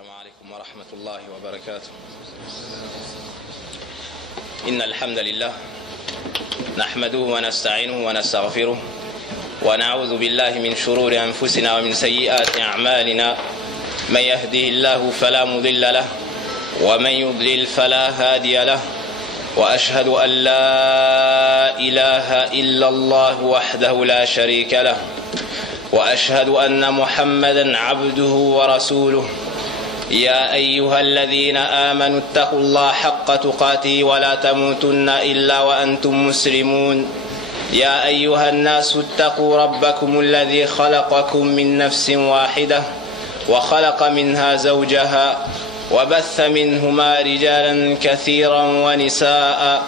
السلام عليكم ورحمة الله وبركاته. إن الحمد لله نحمده ونستعينه ونستغفره ونعوذ بالله من شرور أنفسنا ومن سيئات أعمالنا. من يهده الله فلا مضل له ومن يضلل فلا هادي له، وأشهد أن لا إله إلا الله وحده لا شريك له، وأشهد أن محمدا عبده ورسوله. يا أيها الذين آمنوا اتقوا الله حق تقاته ولا تموتن إلا وأنتم مسلمون. يا أيها الناس اتقوا ربكم الذي خلقكم من نفس واحدة وخلق منها زوجها وبث منهما رجالا كثيرا ونساء،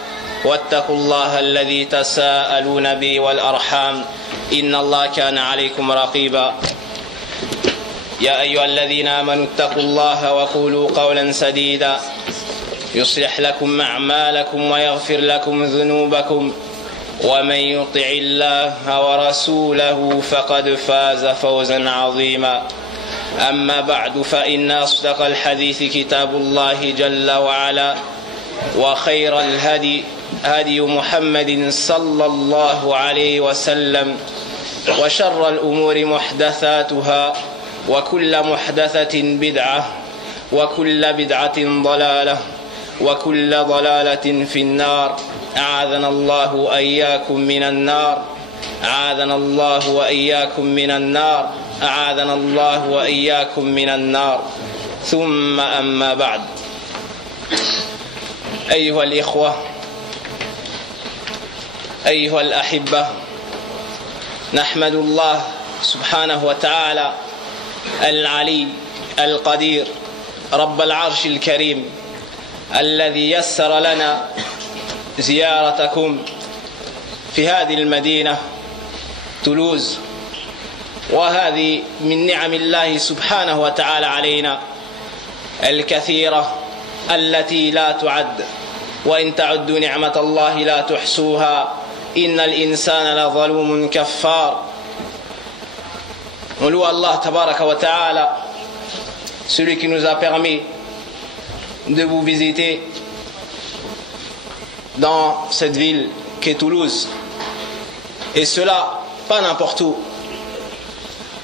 واتقوا الله الذي تساءلون به والأرحام إن الله كان عليكم رقيبا. يا أيها الذين آمنوا اتقوا الله وقولوا قولا سديدا يصلح لكم أعمالكم ويغفر لكم ذنوبكم، ومن يطع الله ورسوله فقد فاز فوزا عظيما. أما بعد، فإن أصدق الحديث كتاب الله جل وعلا، وخير الهدي هدي محمد صلى الله عليه وسلم، وشر الأمور محدثاتها، وكل محدثة بدعة، وكل بدعة ضلالة، وكل ضلالة في النار. أعاذنا الله وإياكم من النار، أعاذنا الله وإياكم من النار، أعاذنا الله وإياكم من النار. ثم أما بعد، أيها الإخوة، أيها الأحبة، نحمد الله سبحانه وتعالى العلي القدير رب العرش الكريم الذي يسر لنا زيارتكم في هذه المدينة تولوز، وهذه من نعم الله سبحانه وتعالى علينا الكثيرة التي لا تعد، وإن تعدوا نعمة الله لا تحصوها إن الإنسان لظلوم كفار. On loue Allah tabaraka wa ta'ala, celui qui nous a permis de vous visiter dans cette ville qu'est Toulouse, et cela pas n'importe où,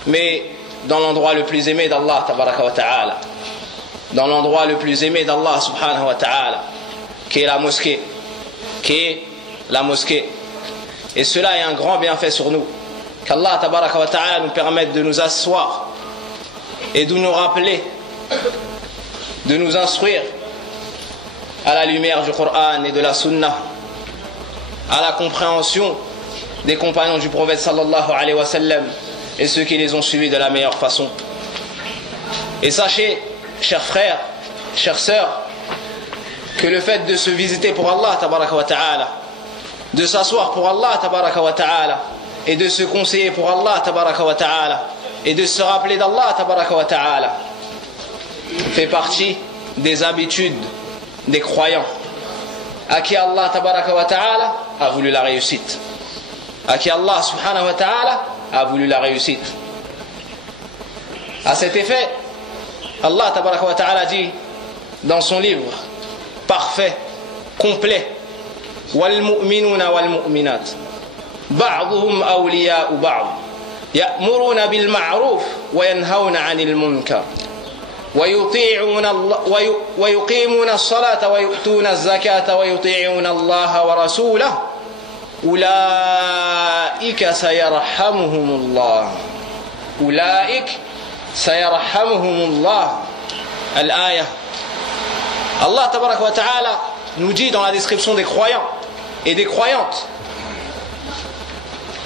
mais dans l'endroit le plus aimé d'Allah tabaraka wa ta'ala, dans l'endroit le plus aimé d'Allah subhanahu wa ta'ala, qui est la mosquée, et cela est un grand bienfait sur nous, qu'Allah tabaraka wa ta'ala nous permette de nous asseoir et de nous rappeler, de nous instruire à la lumière du Coran et de la Sunna, à la compréhension des compagnons du prophète sallallahu alayhi wa sallam et ceux qui les ont suivis de la meilleure façon. Et sachez, chers frères, chères sœurs, que le fait de se visiter pour Allah tabaraka wa ta'ala, de s'asseoir pour Allah tabaraka wa ta'ala, et de se conseiller pour Allah tabaraka wa ta'ala, et de se rappeler d'Allah tabaraka wa ta'ala, fait partie des habitudes des croyants à qui Allah tabaraka wa ta'ala a voulu la réussite, à qui Allah subhanahu wa ta'ala a voulu la réussite. À cet effet, Allah tabaraka wa ta'ala dit dans son livre parfait, complet: wal mu'minuna wal mu'minat بعضهم أولياء بعض يأمرون بالمعروف وينهون عن المنكر ويطيعون الله ويقيمون الصلاة ويؤتون الزكاة ويطيعون الله ورسوله أولئك سيرحمهم الله أولئك سيرحمهم الله. الآية. Allah tabaraka wa ta'ala nous dit dans la description des croyants et des croyantes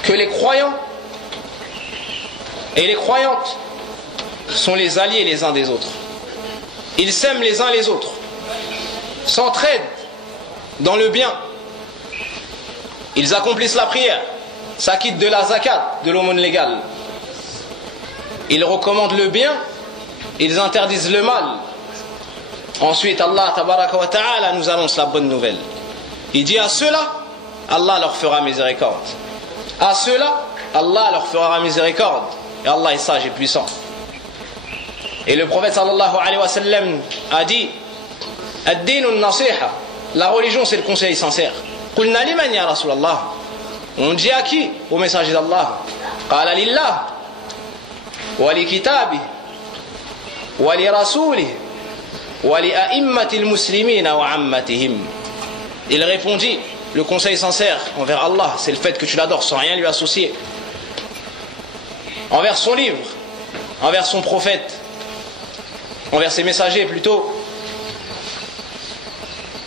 que les croyants et les croyantes sont les alliés les uns des autres. Ils s'aiment les uns les autres, s'entraident dans le bien, ils accomplissent la prière, s'acquittent de la zakat, de l'aumône légale, ils recommandent le bien, ils interdisent le mal. Ensuite, Allah tabaraka wa ta'ala nous annonce la bonne nouvelle. Il dit à ceux-là, Allah leur fera miséricorde. À ceux-là, Allah leur fera miséricorde. Et Allah est sage et puissant. Et le prophète sallallahu alayhi wa sallam a dit Ad-din an-nasiha, la religion c'est le conseil sincère. Qulna liman ya Rasulallah, on dit à qui? Au messager d'Allah. Qala lillah wa li kitabih wa li rasulih wa li a'immatil muslimina wa ammatihim. Il répondit, le conseil sincère envers Allah, c'est le fait que tu l'adores sans rien lui associer, envers son livre, envers son prophète, envers ses messagers plutôt,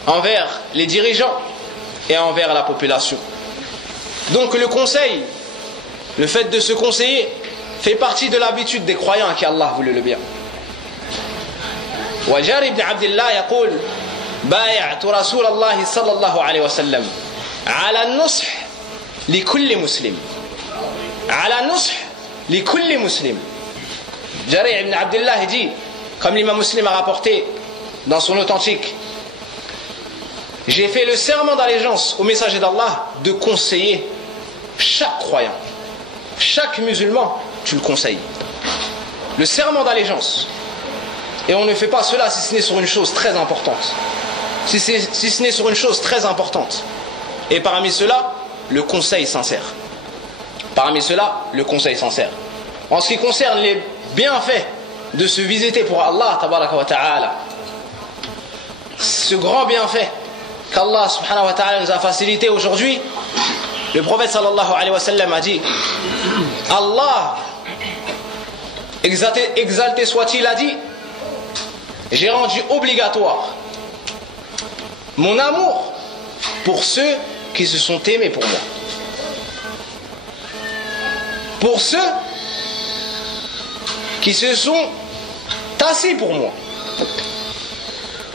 envers les dirigeants et envers la population. Donc le conseil, le fait de se conseiller, fait partie de l'habitude des croyants à qui Allah voulait le bien. وجاري بن عبد الله يقول بايعت رسول الله صلى الله عليه وسلم على النصح لكل مسلم على النصح لكل مسلم. Jari ibn Abdullah dit, comme l'imam Muslim a rapporté dans son authentique, j'ai fait le serment d'allégeance au messager d'Allah de conseiller chaque croyant, chaque musulman, tu le conseilles. Le serment d'allégeance. Et on ne fait pas cela si ce n'est sur une chose très importante. Si ce n'est sur une chose très importante. Et parmi cela, le conseil sincère. Parmi cela, le conseil sincère. En ce qui concerne les bienfaits de se visiter pour Allah, tabaraka wa ta'ala, ce grand bienfait qu'Allah subhanahu wa ta'ala nous a facilité aujourd'hui, le prophète sallallahu alayhi wa sallam a dit, Allah, exalté soit-il, a dit, j'ai rendu obligatoire mon amour pour ceux qui se sont aimés pour moi. Pour ceux qui se sont tassés pour moi.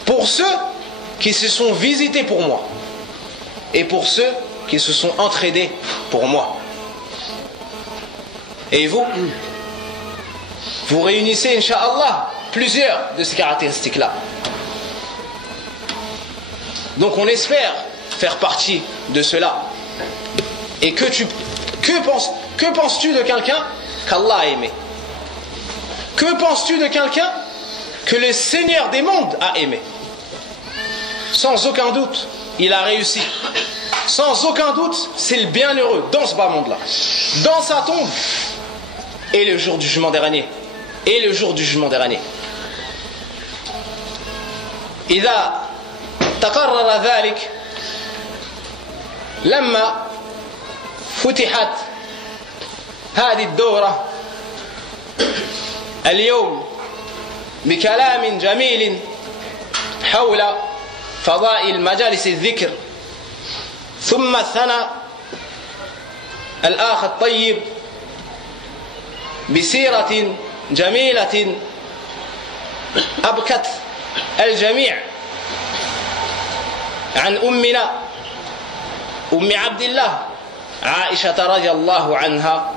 Pour ceux qui se sont visités pour moi. Et pour ceux qui se sont entraidés pour moi. Et vous réunissez, Inch'Allah, plusieurs de ces caractéristiques-là. Donc on espère faire partie de cela. Et que penses-tu de quelqu'un qu'Allah a aimé? Que penses-tu de quelqu'un que le Seigneur des mondes a aimé? Sans aucun doute, il a réussi. Sans aucun doute, c'est le bienheureux dans ce bas monde-là. Dans sa tombe. Et le jour du jugement dernier. Et le jour du jugement dernier. إذا تقرر ذلك لما فتحت هذه الدورة اليوم بكلام جميل حول فضائل مجالس الذكر ثم الثناء الآخ الطيب بسيرة جميلة أبكت الجميع عن أمنا أم عبد الله عائشة رضي الله عنها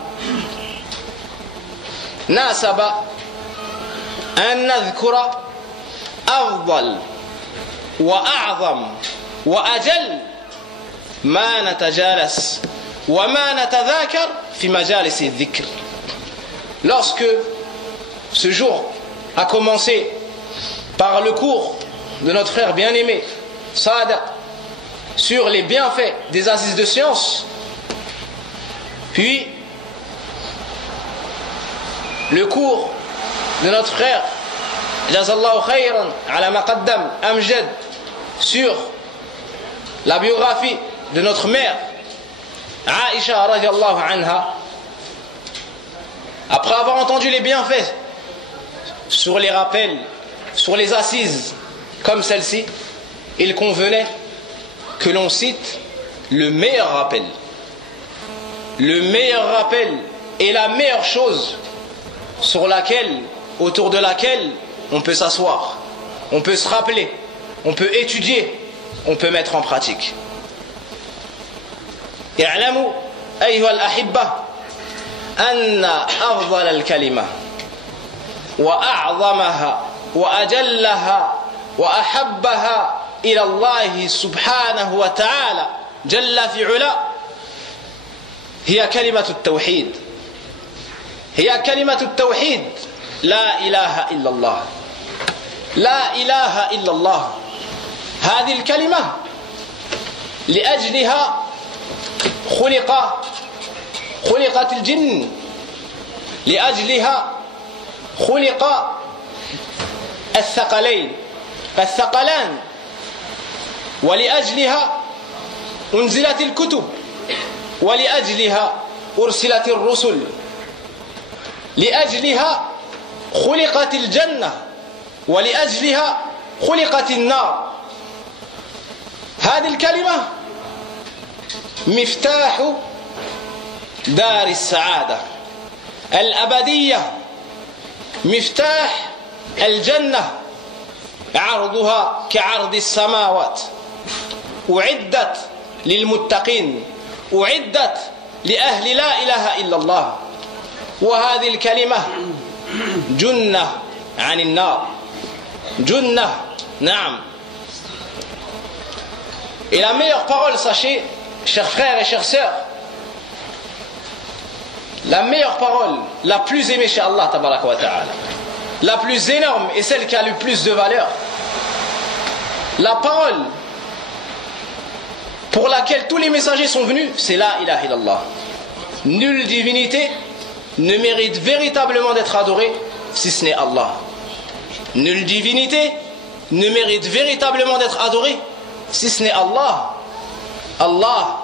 ناسب أن نذكر أفضل وأعظم وأجل ما نتجالس وما نتذاكر في مجالس الذكر. Lorsque ce jour a commencé par le cours de notre frère bien-aimé Saada sur les bienfaits des assises de science, puis le cours de notre frère Jazallahu khayran ala maqaddam Amjad sur la biographie de notre mère Aïcha radiallahu anha, après avoir entendu les bienfaits sur les rappels, sur les assises comme celle-ci, il convenait que l'on cite le meilleur rappel. Le meilleur rappel est la meilleure chose sur laquelle, autour de laquelle on peut s'asseoir, on peut se rappeler, on peut étudier, on peut mettre en pratique. اعلموا أيها الأحبة أن أفضل الكلمة وأعظمها وأجلها وأحبها إلى الله سبحانه وتعالى جل في علا هي كلمة التوحيد. هي كلمة التوحيد لا إله إلا الله. لا إله إلا الله هذه الكلمة لأجلها خلقت الجن، لأجلها خلق الثقلان، ولأجلها أنزلت الكتب، ولأجلها أرسلت الرسل، لأجلها خلقت الجنة، ولأجلها خلقت النار. هذه الكلمة مفتاح دار السعادة الأبدية، مفتاح الجنة، عرضها كعرض السماوات، أعدت للمتقين، أعدت لأهل لا إله إلا الله. وهذه الكلمة جنة عن النار، جنة، نعم. Et la meilleure parole, sachez, chers frères et chères sœurs, la meilleure parole, la plus aimée chez Allah tabaraka wa ta'ala, la plus énorme et celle qui a le plus de valeur, la parole pour laquelle tous les messagers sont venus, c'est la ilaha illallah. Nulle divinité ne mérite véritablement d'être adorée si ce n'est Allah. Nulle divinité ne mérite véritablement d'être adorée si ce n'est Allah. Allah.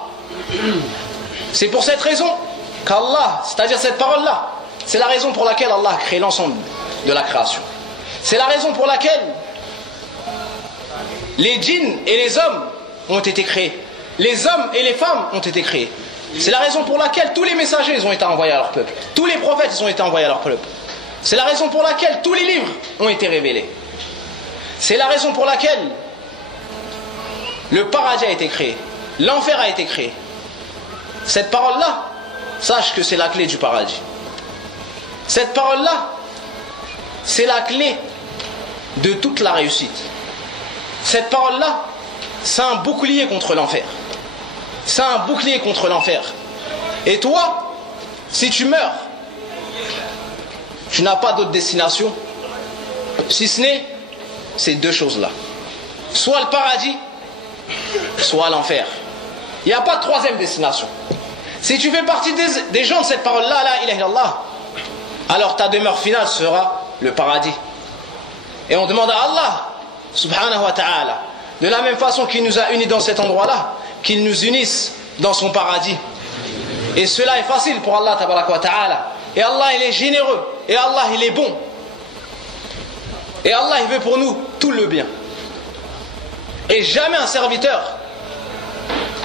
C'est pour cette raison qu'Allah, c'est-à-dire cette parole-là, c'est la raison pour laquelle Allah a créé l'ensemble de la création. C'est la raison pour laquelle les djinns et les hommes ont été créés. Les hommes et les femmes ont été créés. C'est la raison pour laquelle tous les messagers ont été envoyés à leur peuple. Tous les prophètes ont été envoyés à leur peuple. C'est la raison pour laquelle tous les livres ont été révélés. C'est la raison pour laquelle le paradis a été créé. L'enfer a été créé. Cette parole-là, sache que c'est la clé du paradis. Cette parole-là, c'est la clé de toute la réussite. Cette parole-là, c'est un bouclier contre l'enfer. C'est un bouclier contre l'enfer. Et toi, si tu meurs, tu n'as pas d'autre destination, si ce n'est ces deux choses-là. Soit le paradis, soit l'enfer. Il n'y a pas de troisième destination. Si tu fais partie des gens de cette parole-là, la ilaha illallah, alors ta demeure finale sera le paradis. Et on demande à Allah, subhanahu wa ta'ala, de la même façon qu'il nous a unis dans cet endroit-là, qu'il nous unisse dans son paradis. Et cela est facile pour Allah tabaraka wa ta'ala. Et Allah il est généreux. Et Allah il est bon. Et Allah il veut pour nous tout le bien. Et jamais un serviteur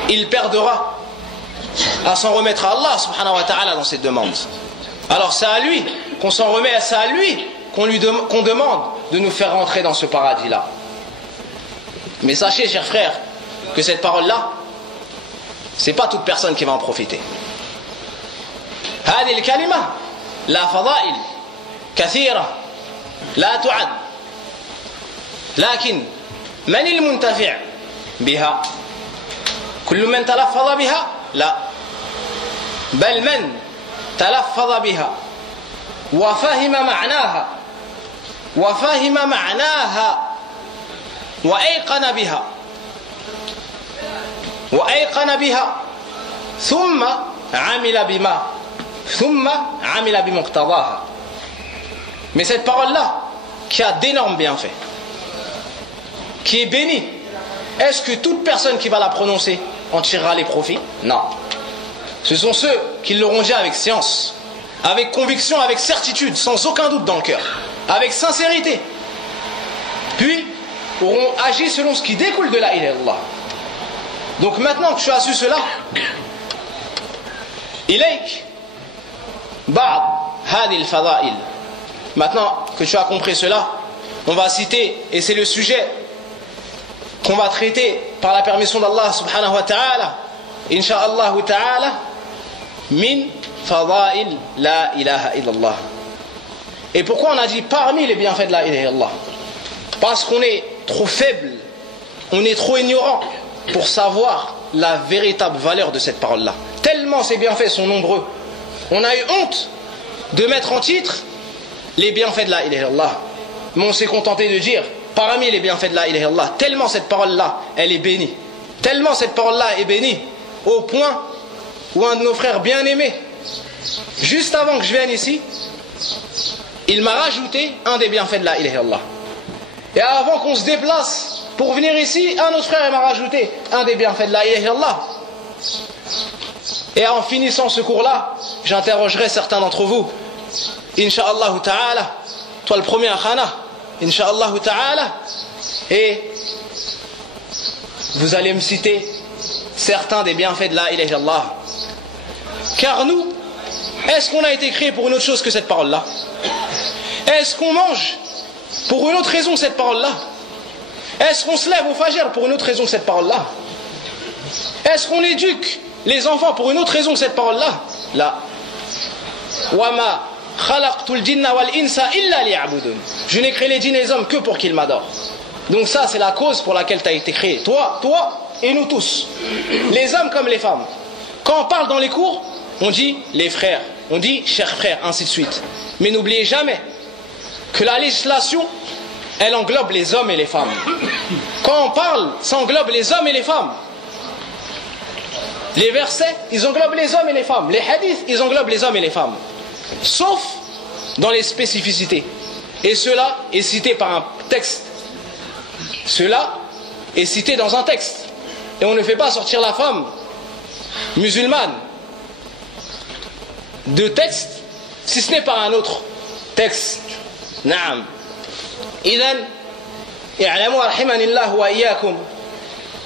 il perdra à s'en remettre à Allah subhanahu wa ta'ala dans cette demande. Alors c'est à lui qu'on s'en remet, c'est à lui qu'on demande de nous faire rentrer dans ce paradis-là. Mais sachez, chers frères, que cette parole-là, c'est pas toute personne qui va en profiter. هذه الكلمة لا فضائل كثيرة لا تعد، لكن من المنتفع بها؟ كل من تلفظ بها؟ لا، بل من تلفظ بها وفهم معناها وأيقن بها ثم عمل بمقتضاها. Mais cette parole-là, qui a d'énormes bienfaits, qui est bénie, est-ce que toute personne qui va la prononcer en tirera les profits? Non. Ce sont ceux qui l'auront dit avec science, avec conviction, avec certitude, sans aucun doute dans le cœur, avec sincérité, puis auront agi selon ce qui découle de la ilaha illallah. Donc maintenant que tu as su cela, ilayk ba'd hadi al-fada'il. Maintenant que tu as compris cela, on va citer, et c'est le sujet qu'on va traiter par la permission d'Allah subhanahu wa ta'ala, insha'Allah ta'ala, min fada'il la ilaha illallah. Et pourquoi on a dit parmi les bienfaits de la ilaha illallah? Parce qu'on est trop faible, on est trop ignorant pour savoir la véritable valeur de cette parole-là. Tellement ces bienfaits sont nombreux. On a eu honte de mettre en titre les bienfaits de la ilaha illallah. Mais on s'est contenté de dire parmi les bienfaits de la ilaha illallah, tellement cette parole-là, elle est bénie. Tellement cette parole-là est bénie, au point où un de nos frères bien-aimés, juste avant que je vienne ici, il m'a rajouté un des bienfaits de la ilaha illallah. Et avant qu'on se déplace pour venir ici, un autre frère m'a rajouté un des bienfaits de la ilaha illallah. Et en finissant ce cours-là, j'interrogerai certains d'entre vous. Inch'Allah ta'ala, toi le premier akhana, Inch'Allah ta'ala, et vous allez me citer certains des bienfaits de la ilaha illallah. Car nous, est-ce qu'on a été créé pour une autre chose que cette parole-là? Est-ce qu'on mange pour une autre raison que cette parole-là? Est-ce qu'on se lève au fajr pour une autre raison que cette parole-là? Est-ce qu'on éduque les enfants pour une autre raison que cette parole-là? Là. Wama khalaqtul jinna wal insa illa liya'budun. Je n'ai créé les djinns et les hommes que pour qu'ils m'adorent. Donc ça, c'est la cause pour laquelle tu as été créé. Toi et nous tous. Les hommes comme les femmes. Quand on parle dans les cours, on dit les frères, on dit chers frères, ainsi de suite. Mais n'oubliez jamais que la législation, elle englobe les hommes et les femmes. Quand on parle, ça englobe les hommes et les femmes. Les versets, ils englobent les hommes et les femmes. Les hadiths, ils englobent les hommes et les femmes. Sauf dans les spécificités. Et cela est cité par un texte. Cela est cité dans un texte. Et on ne fait pas sortir la femme musulmane de texte, si ce n'est par un autre texte. Naam. إذن اعلموا رحمني الله وإياكم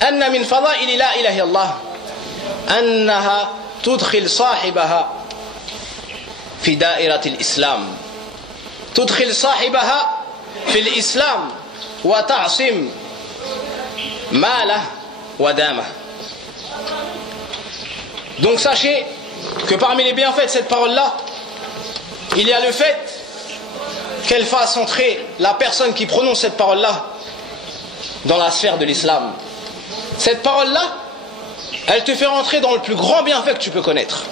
أن من فضائل لا إله إلا الله أنها تدخل صاحبها في دائرة الإسلام، تدخل صاحبها في الإسلام وتعصم ماله ودامه. Donc sachez que parmi les bienfaits de cette parole-là, il y a le fait qu'elle fasse entrer la personne qui prononce cette parole-là dans la sphère de l'islam. Cette parole-là, elle te fait rentrer dans le plus grand bienfait que tu peux connaître.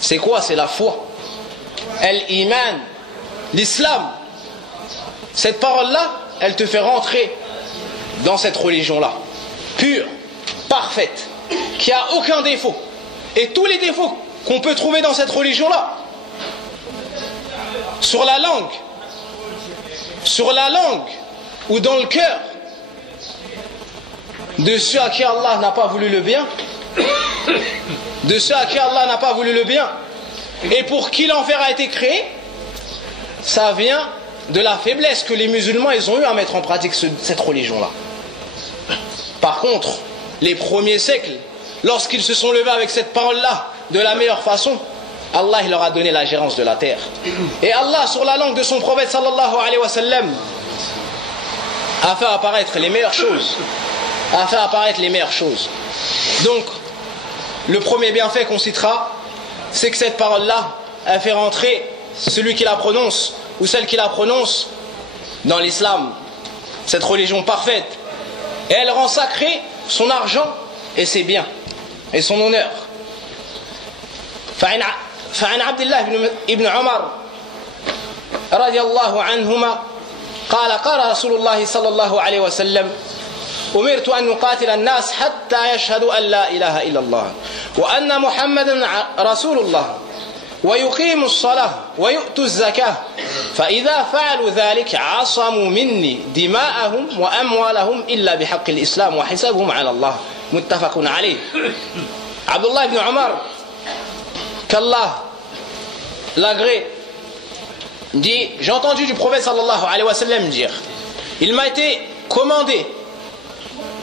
C'est quoi? C'est la foi. Al-Iman, l'islam. Cette parole-là, elle te fait rentrer dans cette religion-là, pure, parfaite, qui a aucun défaut. Et tous les défauts qu'on peut trouver dans cette religion-là, sur la langue ou dans le cœur de ceux à qui Allah n'a pas voulu le bien, et pour qui l'enfer a été créé, ça vient de la faiblesse que les musulmans ils ont eu à mettre en pratique cette religion-là. Par contre, les premiers siècles, lorsqu'ils se sont levés avec cette parole-là de la meilleure façon, Allah il leur a donné la gérance de la terre. Et Allah, sur la langue de son prophète sallallahu alayhi wa sallam, a fait apparaître les meilleures choses. Donc, le premier bienfait qu'on citera, c'est que cette parole-là, elle fait rentrer celui qui la prononce ou celle qui la prononce dans l'islam, cette religion parfaite. Et elle rend sacré son argent et ses biens et son honneur. فعن عبد الله بن عمر رضي الله عنهما قال قال رسول الله صلى الله عليه وسلم أمرت أن نقاتل الناس حتى يشهدوا أن لا إله إلا الله وأن محمدا رسول الله ويقيموا الصلاة ويؤتوا الزكاة فإذا فعلوا ذلك عصموا مني دماءهم وأموالهم إلا بحق الإسلام وحسابهم على الله متفق عليه. عبد الله بن عمر, qu'Allah l'agrée, dit: j'ai entendu du prophète sallallahu alayhi wa sallam dire, il m'a été commandé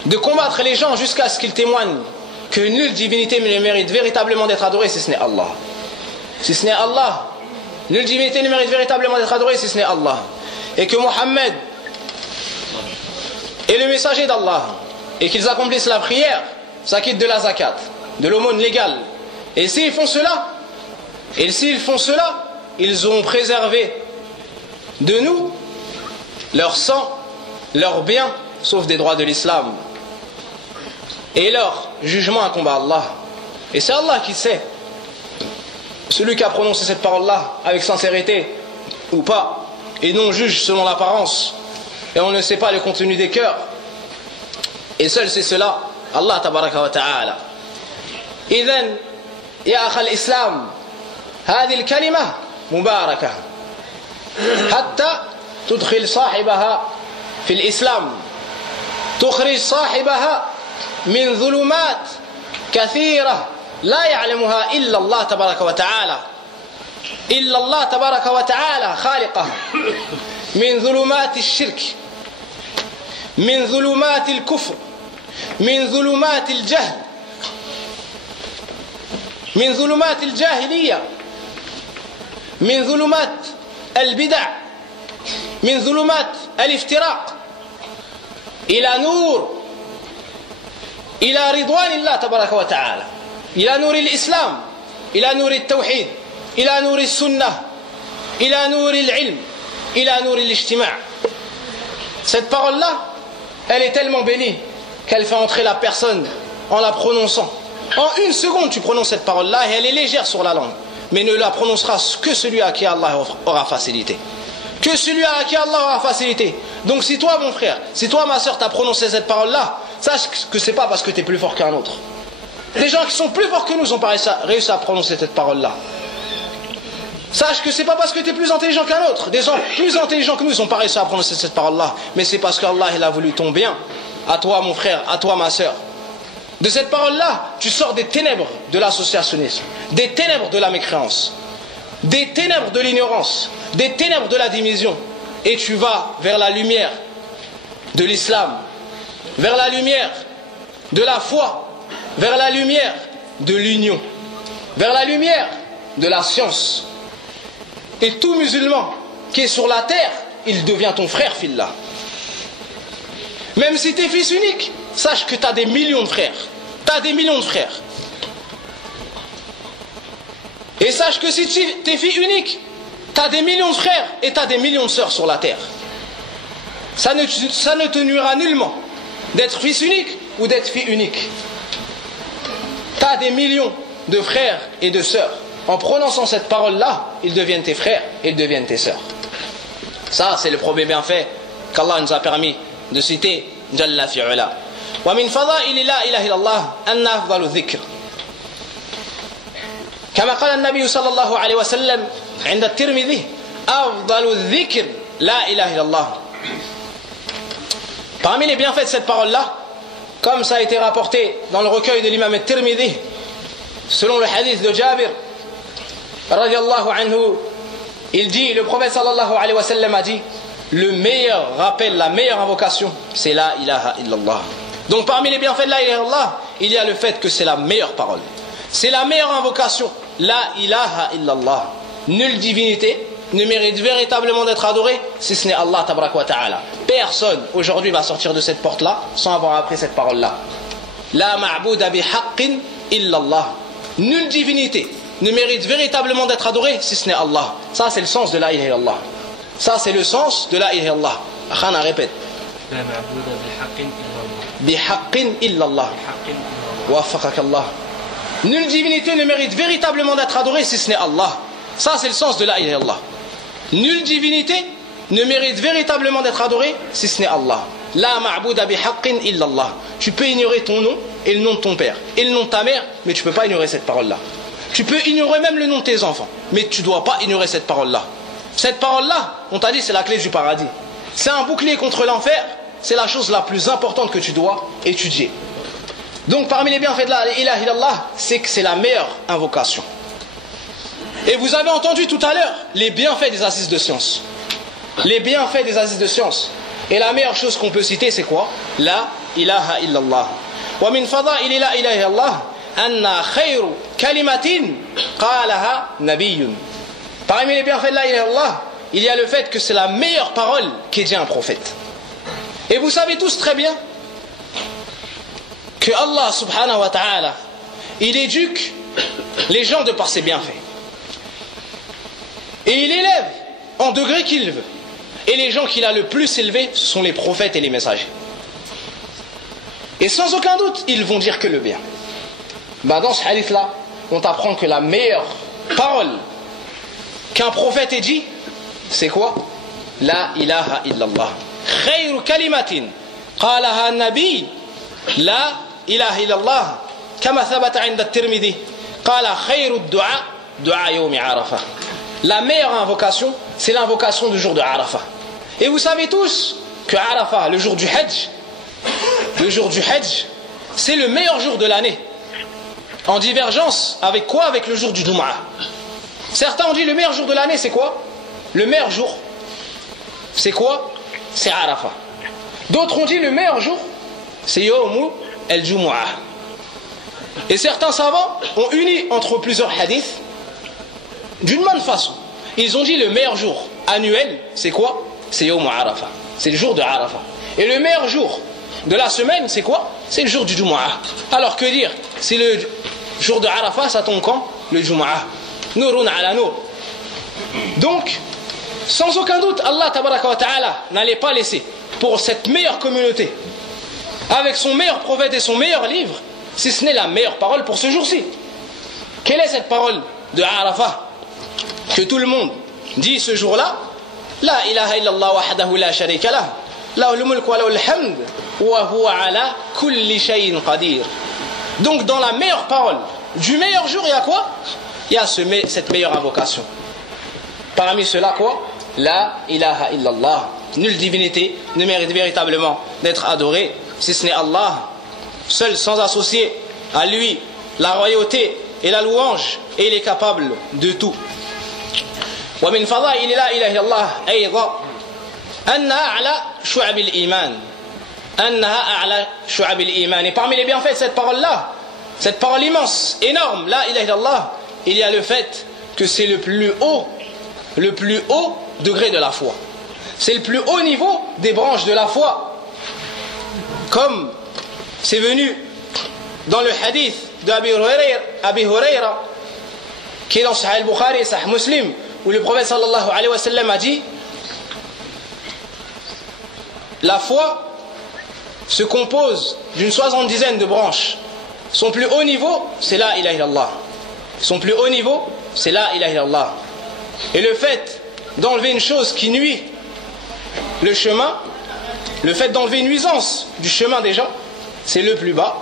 de combattre les gens jusqu'à ce qu'ils témoignent que nulle divinité ne mérite véritablement d'être adorée si ce n'est Allah. Si ce n'est Allah, nulle divinité ne mérite véritablement d'être adorée si ce n'est Allah. Et que Mohammed est le messager d'Allah et qu'ils accomplissent la prière, s'acquittent de la zakat, de l'aumône légale. Et s'ils font cela, ils auront préservé de nous leur sang, leurs biens, sauf des droits de l'islam. Et leur jugement incombe à Allah. Et c'est Allah qui sait. Celui qui a prononcé cette parole-là avec sincérité ou pas, et non juge selon l'apparence, et on ne sait pas le contenu des cœurs. Et seul c'est cela, Allah tabaraka wa ta'ala. إذن يا أخ الإسلام هذه الكلمة مباركة حتى تدخل صاحبها في الإسلام، تخرج صاحبها من ظلمات كثيرة لا يعلمها إلا الله تبارك وتعالى، إلا الله تبارك وتعالى خالقها، من ظلمات الشرك، من ظلمات الكفر، من ظلمات الجهل، من ظلمات الجاهلية، من ظلمات البدع، من ظلمات الافتراق إلى نور، إلى رضوان الله تبارك وتعالى، إلى نور الإسلام، إلى نور التوحيد، إلى نور السنة، إلى نور العلم، إلى نور الاجتماع. Cette parole-là, elle est tellement bénie qu'elle fait entrer la personne en la prononçant. En une seconde, tu prononces cette parole-là et elle est légère sur la langue. Mais ne la prononcera que celui à qui Allah aura facilité. Que celui à qui Allah aura facilité. Donc si toi, mon frère, si toi, ma soeur, t'as prononcé cette parole-là, sache que c'est pas parce que tu es plus fort qu'un autre. Les gens qui sont plus forts que nous n'ont pas réussi à prononcer cette parole-là. Sache que c'est pas parce que tu es plus intelligent qu'un autre. Des gens plus intelligents que nous n'ont pas réussi à prononcer cette parole-là. Mais c'est parce qu'Allah, il a voulu ton bien. À toi, mon frère, à toi, ma soeur. De cette parole-là, tu sors des ténèbres de l'associationnisme, des ténèbres de la mécréance, des ténèbres de l'ignorance, des ténèbres de la division, et tu vas vers la lumière de l'islam, vers la lumière de la foi, vers la lumière de l'union, vers la lumière de la science. Et tout musulman qui est sur la terre, il devient ton frère, fillah. Même si tu es fils unique, sache que tu as des millions de frères. Tu as des millions de frères. Et sache que si tu es fille unique, tu as des millions de frères et tu as des millions de sœurs sur la terre. Ça ne te nuira nullement d'être fils unique ou d'être fille unique. Tu as des millions de frères et de sœurs. En prononçant cette parole-là, ils deviennent tes frères et ils deviennent tes sœurs. Ça, c'est le premier bienfait qu'Allah nous a permis de citer. Jalla fi'ula. ومن فضائل لا إله إلا الله أن أفضل الذكر كما قال النبي صلى الله عليه وسلم عند الترمذي أفضل الذكر لا إله إلا الله. Parmi les bienfaits de cette parole-là, comme ça a été rapporté dans le recueil de l'imam al-Tirmidhi, selon le hadith de Jabir radiyallahu anhu, il dit, le prophète sallallahu alayhi wa sallam a dit, le meilleur rappel, la meilleure invocation, c'est la ilaha illallah. Donc parmi les bienfaits de la ilaha illallah, il y a le fait que c'est la meilleure parole. C'est la meilleure invocation, la ilaha illallah. Nulle divinité ne mérite véritablement d'être adorée si ce n'est Allah tabaraka wa ta'ala. Personne aujourd'hui va sortir de cette porte-là sans avoir appris cette parole-là. La ma'bouda bi haqqin illallah. Nulle divinité ne mérite véritablement d'être adorée si ce n'est Allah. Ça c'est le sens de la ilaha illallah. Ça c'est le sens de la ilaha illallah. Khana répète. La ma'bouda bi haqqin illallah. Waffaqak Allah. Nulle divinité ne mérite véritablement d'être adorée si ce n'est Allah. Ça c'est le sens de la ilaha illallah. Nulle divinité ne mérite véritablement d'être adorée si ce n'est Allah. La ma'bouda bi haqqin illallah. Tu peux ignorer ton nom et le nom de ton père et le nom de ta mère, mais tu ne peux pas ignorer cette parole-là. Tu peux ignorer même le nom de tes enfants, mais tu ne dois pas ignorer cette parole-là. Cette parole-là, on t'a dit, c'est la clé du paradis. C'est un bouclier contre l'enfer. C'est la chose la plus importante que tu dois étudier. Donc parmi les bienfaits de la ilaha illallah, c'est que c'est la meilleure invocation. Et vous avez entendu tout à l'heure les bienfaits des assises de science. Les bienfaits des assises de science. Et la meilleure chose qu'on peut citer, c'est quoi? La ilaha illallah. Wa min fada'il la ilaha illallah anna khayru kalimatin qalaha nabiyyun. Parmi les bienfaits de la ilaha illallah, il y a le fait que c'est la meilleure parole qu'ait dit un prophète. Et vous savez tous très bien que Allah subhanahu wa ta'ala, il éduque les gens de par ses bienfaits. Et il élève en degré qu'il veut. Et les gens qu'il a le plus élevés, ce sont les prophètes et les messagers. Et sans aucun doute, ils vont dire que le bien. Dans ce hadith-là, on t'apprend que la meilleure parole qu'un prophète ait dit, c'est quoi? لا إله إلا الله. خير كلمة قالها النبي لا إله إلا الله كما ثبت عند الترمذي قال خير الدعاء دعاء يوم عرفة. La meilleure invocation, c'est l'invocation du jour de Arafah. Et vous savez tous que Arafah, le jour du Hajj, c'est le meilleur jour de l'année. En divergence avec quoi? Avec le jour du Jumu'ah. Certains ont dit le meilleur jour de l'année, c'est quoi? Le meilleur jour, c'est quoi? C'est Arafah. D'autres ont dit le meilleur jour, c'est Yawm al-Jumu'ah. Et certains savants ont uni entre plusieurs hadiths d'une même façon. Ils ont dit le meilleur jour annuel, c'est quoi? C'est Yawm Arafah. C'est le jour de Arafah. Et le meilleur jour de la semaine, c'est quoi? C'est le jour du Jumu'ah. Alors que dire? C'est le jour de Arafah, ça tombe quand? Le Jumu'ah. Nourun ala nour. Donc, sans aucun doute, Allah tabaraka wa ta'ala n'allait pas laisser pour cette meilleure communauté, avec son meilleur prophète et son meilleur livre, si ce n'est la meilleure parole pour ce jour-ci. Quelle est cette parole de Arafah que tout le monde dit ce jour-là? La ilaha illallah wahdahu la sharika lah, lahul mulk wa lahul hamd, wa huwa ala kulli shay'in qadir. Donc dans la meilleure parole du meilleur jour, il y a quoi? Il y a cette meilleure invocation. Parmi cela quoi? La ilaha illallah. Nulle divinité ne mérite véritablement d'être adorée si ce n'est Allah, seul sans associer à lui la royauté et la louange, et il est capable de tout. ومن فضائل لا إله إلا الله أيضا أنها أعلى شعب الإيمان. Et parmi les bienfaits de cette parole-là, cette parole immense, énorme, la ilaha illallah, il y a le fait que c'est le plus haut degré de la foi. C'est le plus haut niveau des branches de la foi. Comme c'est venu dans le hadith d'Abi Hurayra, qui est dans Sahih al-Bukhari et Sahih Muslim, où le prophète sallallahu alayhi wa sallam a dit: la foi se compose d'une 70aine de branches. Son plus haut niveau, c'est la ilaha illallah. Son plus haut niveau, c'est la ilaha illallah. Et le fait d'enlever une chose qui nuit le chemin, le fait d'enlever une nuisance du chemin des gens, c'est le plus bas.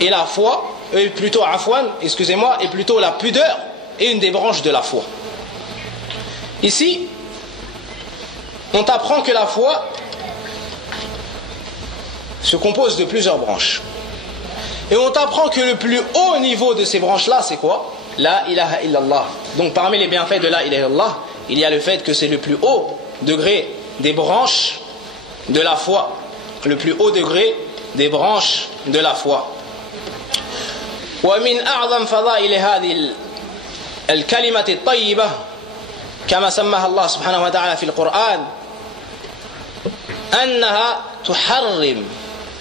Et la foi, est plutôt la pudeur est une des branches de la foi. Ici, on t'apprend que la foi se compose de plusieurs branches. Et on t'apprend que le plus haut niveau de ces branches-là, c'est quoi? La ilaha illallah. Donc parmi les bienfaits de la ilaha illallah, il y a le fait que c'est le plus haut degré des branches de la foi. Le plus haut degré des branches de la foi. ومن أعظم فضائل هذه الكلمة الطيبة كما سماها الله سبحانه وتعالى في القرآن أنها تحرم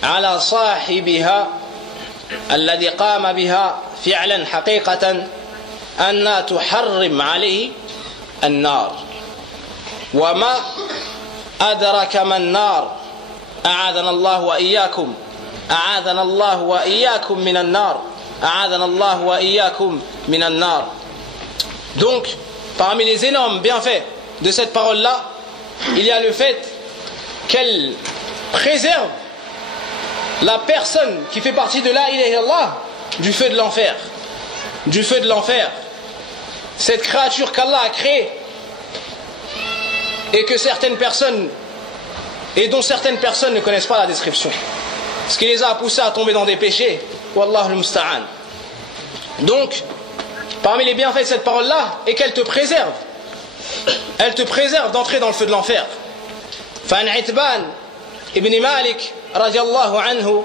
على صاحبها الذي قام بها فعلا حقيقة أنها تحرم عليه النار وما أدرك ما النار أعاذنا الله وإياكم من النار أعاذنا الله وإياكم من النار. Donc parmi les énormes bienfaits de cette parole-là, il y a le fait qu'elle préserve la personne qui fait partie de la ilaha illallah du feu de l'enfer. Du feu de l'enfer. Cette créature qu'Allah a créée et que certaines personnes et dont certaines personnes ne connaissent pas la description. Ce qui les a poussés à tomber dans des péchés. Wallahu al-musta'an. Donc, parmi les bienfaits de cette parole-là, est qu'elle te préserve. Elle te préserve d'entrer dans le feu de l'enfer. فعن عتبان ابن مالك رضي الله عنه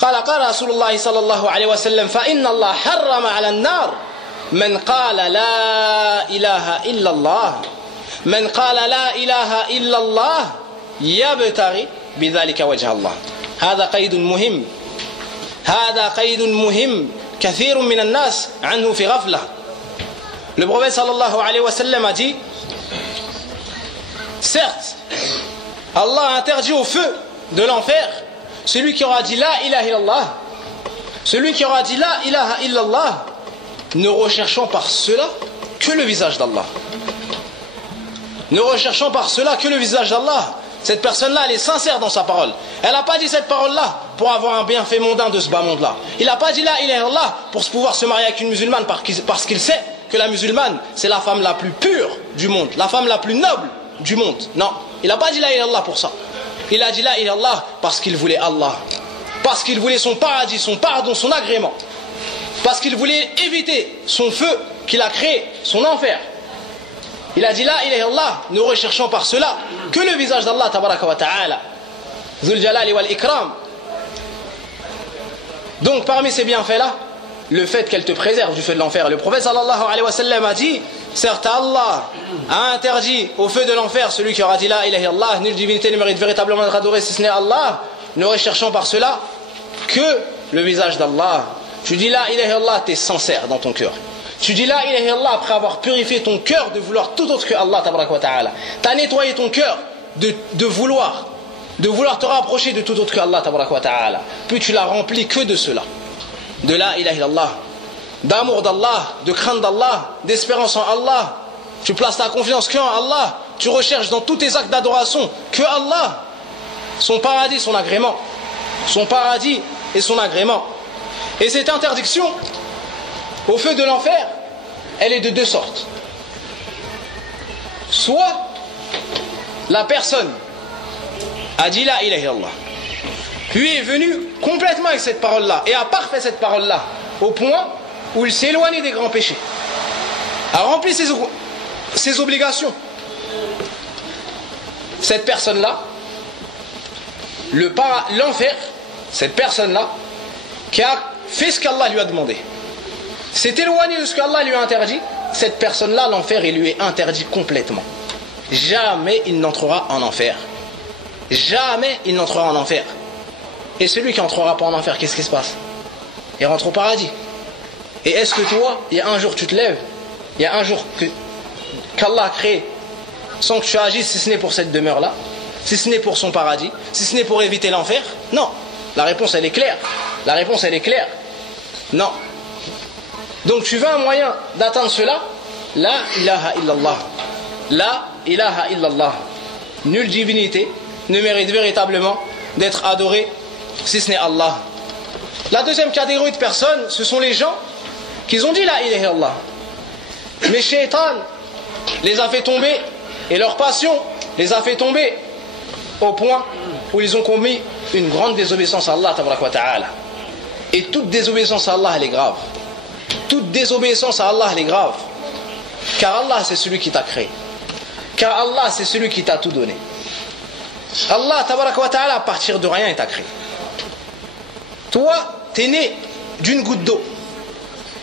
قال رسول الله صلى الله عليه وسلم فإن الله حرم على النار من قال لا إله إلا الله من قال لا إله إلا الله يبتغي بذلك وجه الله. هذا قيد مهم كثير من الناس عنه في غفلة. Le prophète sallallahu alayhi wa sallam a dit: certes, Allah a interdit au feu de l'enfer celui qui aura dit la ilaha illallah, celui qui aura dit la ilaha illallah, ne recherchant par cela que le visage d'Allah. ne recherchant par cela que le visage d'Allah. Cette personne-là, elle est sincère dans sa parole. Elle n'a pas dit cette parole-là pour avoir un bienfait mondain de ce bas monde-là. Il n'a pas dit la ilaha illallah pour pouvoir se marier avec une musulmane parce qu'il sait que la musulmane, c'est la femme la plus pure du monde, la femme la plus noble du monde. Non, il n'a pas dit la ilaha illallah pour ça. Il a dit la ilaha illallah parce qu'il voulait Allah. Parce qu'il voulait son paradis, son pardon, son agrément. Parce qu'il voulait éviter son feu qu'il a créé, son enfer. Il a dit la ilaha illallah, ne recherchant par cela que le visage d'Allah tabaraka wa ta'ala. Zul jalali wal ikram. Donc parmi ces bienfaits-là, le fait qu'elle te préserve du feu de l'enfer. Le prophète sallallahu alayhi wa sallam a dit, certes Allah a interdit au feu de l'enfer celui qui aura dit la ilaha illallah, nulle divinité ne mérite véritablement d'être adorée si ce n'est Allah, ne recherchant par cela que le visage d'Allah. Tu dis la ilaha illallah, tu es sincère dans ton cœur. Tu dis la ilaha illallah après avoir purifié ton cœur de vouloir tout autre que Allah tabaraka wa ta'ala. Tu as nettoyé ton cœur de vouloir te rapprocher de tout autre que Allah tabaraka wa ta'ala. Puis tu l'as rempli que de cela. De la ilaha illallah, d'amour d'Allah, de crainte d'Allah, d'espérance en Allah. Tu places ta confiance que en Allah. Tu recherches dans tous tes actes d'adoration que Allah, son paradis, son agrément. Son paradis et son agrément. Et cette interdiction au feu de l'enfer, elle est de deux sortes. Soit la personne a dit la ilaha illallah, puis est venu complètement avec cette parole-là et a parfait cette parole-là au point où il s'est éloigné des grands péchés, a rempli ses obligations. Cette personne-là, l'enfer, cette personne-là qui a fait ce qu'Allah lui a demandé, s'est éloigné de ce qu'Allah lui a interdit, cette personne-là, l'enfer, il lui est interdit complètement. Jamais il n'entrera en enfer. Jamais il n'entrera en enfer. Et celui qui n'entrera pas en enfer, qu'est-ce qui se passe? Il rentre au paradis. Et est-ce que toi, il y a un jour tu te lèves, il y a un jour qu'Allah a créé sans que tu agisses, si ce n'est pour cette demeure-là, si ce n'est pour son paradis, si ce n'est pour éviter l'enfer? Non. La réponse, elle est claire. La réponse, elle est claire. Non. Donc tu veux un moyen d'atteindre cela? La ilaha illallah. La ilaha illallah. Nulle divinité ne mérite véritablement d'être adorée si ce n'est Allah. La deuxième catégorie de personnes, ce sont les gens qui ont dit la ilaha illallah, mais Shaitan les a fait tomber et leur passion les a fait tomber au point où ils ont commis une grande désobéissance à Allah tabaraka wa ta'ala. Et toute désobéissance à Allah, elle est grave. Toute désobéissance à Allah, elle est grave. Car Allah, c'est celui qui t'a créé. Car Allah, c'est celui qui t'a tout donné. Allah, tabaraka wa ta'ala, à partir de rien, il t'a créé. Toi, t'es né d'une goutte d'eau.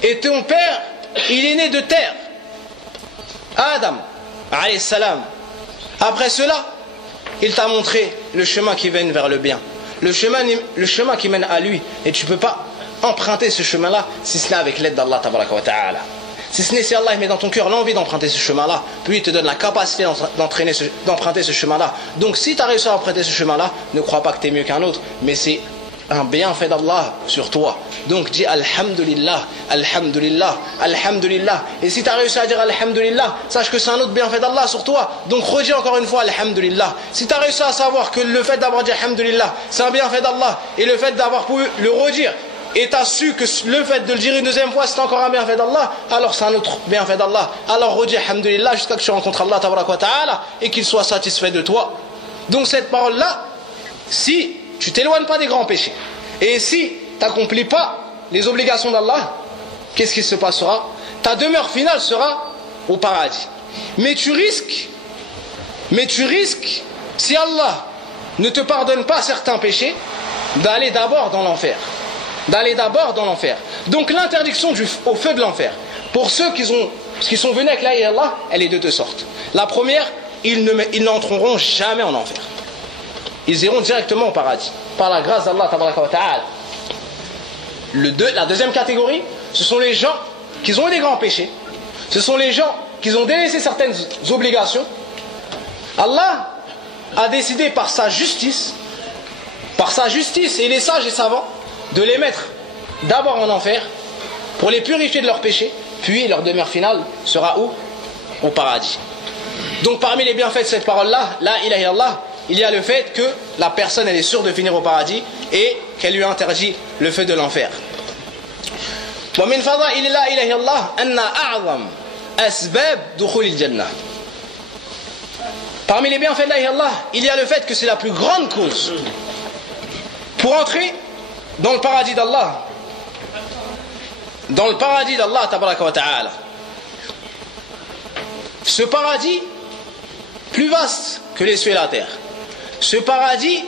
Et ton père, il est né de terre. Adam, alayhi salam. Après cela, il t'a montré le chemin qui mène vers le bien. Le chemin qui mène à lui. Et tu ne peux pas emprunter ce chemin-là si ce n'est avec l'aide d'Allah tabaraka wa ta'ala. Si ce n'est si Allah met dans ton cœur l'envie d'emprunter ce chemin-là, puis il te donne la capacité d'emprunter ce chemin-là. Donc si tu as réussi à emprunter ce chemin-là, ne crois pas que tu es mieux qu'un autre, mais c'est un bienfait d'Allah sur toi. Donc dis Alhamdulillah, Alhamdulillah, Alhamdulillah. Et si tu as réussi à dire Alhamdulillah, sache que c'est un autre bienfait d'Allah sur toi. Donc redis encore une fois Alhamdulillah. Si tu as réussi à savoir que le fait d'avoir dit Alhamdulillah, c'est un bienfait d'Allah, et le fait d'avoir pu le redire, et tu as su que le fait de le dire une deuxième fois, c'est encore un bienfait d'Allah, alors c'est un autre bienfait d'Allah. Alors redis Alhamdulillah jusqu'à ce que tu rencontres Allah tabaraka wa ta'ala et qu'il soit satisfait de toi. Donc cette parole-là, si tu t'éloignes pas des grands péchés, et si tu n'accomplis pas les obligations d'Allah, qu'est-ce qui se passera? Ta demeure finale sera au paradis. Mais tu risques, si Allah ne te pardonne pas certains péchés, d'aller d'abord dans l'enfer. Donc l'interdiction au feu de l'enfer, pour ceux qui sont venus avec la ilaha illallah, elle est de deux sortes. La première, ils n'entreront jamais en enfer. Ils iront directement au paradis, par la grâce d'Allah tabaraka wa ta'ala. La deuxième catégorie, ce sont les gens qui ont eu des grands péchés. Ce sont les gens qui ont délaissé certaines obligations. Allah a décidé par sa justice, et les sages et savants, de les mettre d'abord en enfer pour les purifier de leurs péchés, puis leur demeure finale sera où? Au paradis. Donc parmi les bienfaits de cette parole-là, la ilaha illallah, il y a le fait que la personne elle est sûre de finir au paradis et qu'elle lui interdit le feu de l'enfer. ومن فضائل لا إله إلا الله أن أعظم أسباب دخول الجنة. Parmi les bienfaits de la ilaha illallah, il y a le fait que c'est la plus grande cause pour entrer dans le paradis d'Allah. Dans le paradis d'Allah tabaraka wa ta'ala. Ce paradis plus vaste que les cieux et la terre. Ce paradis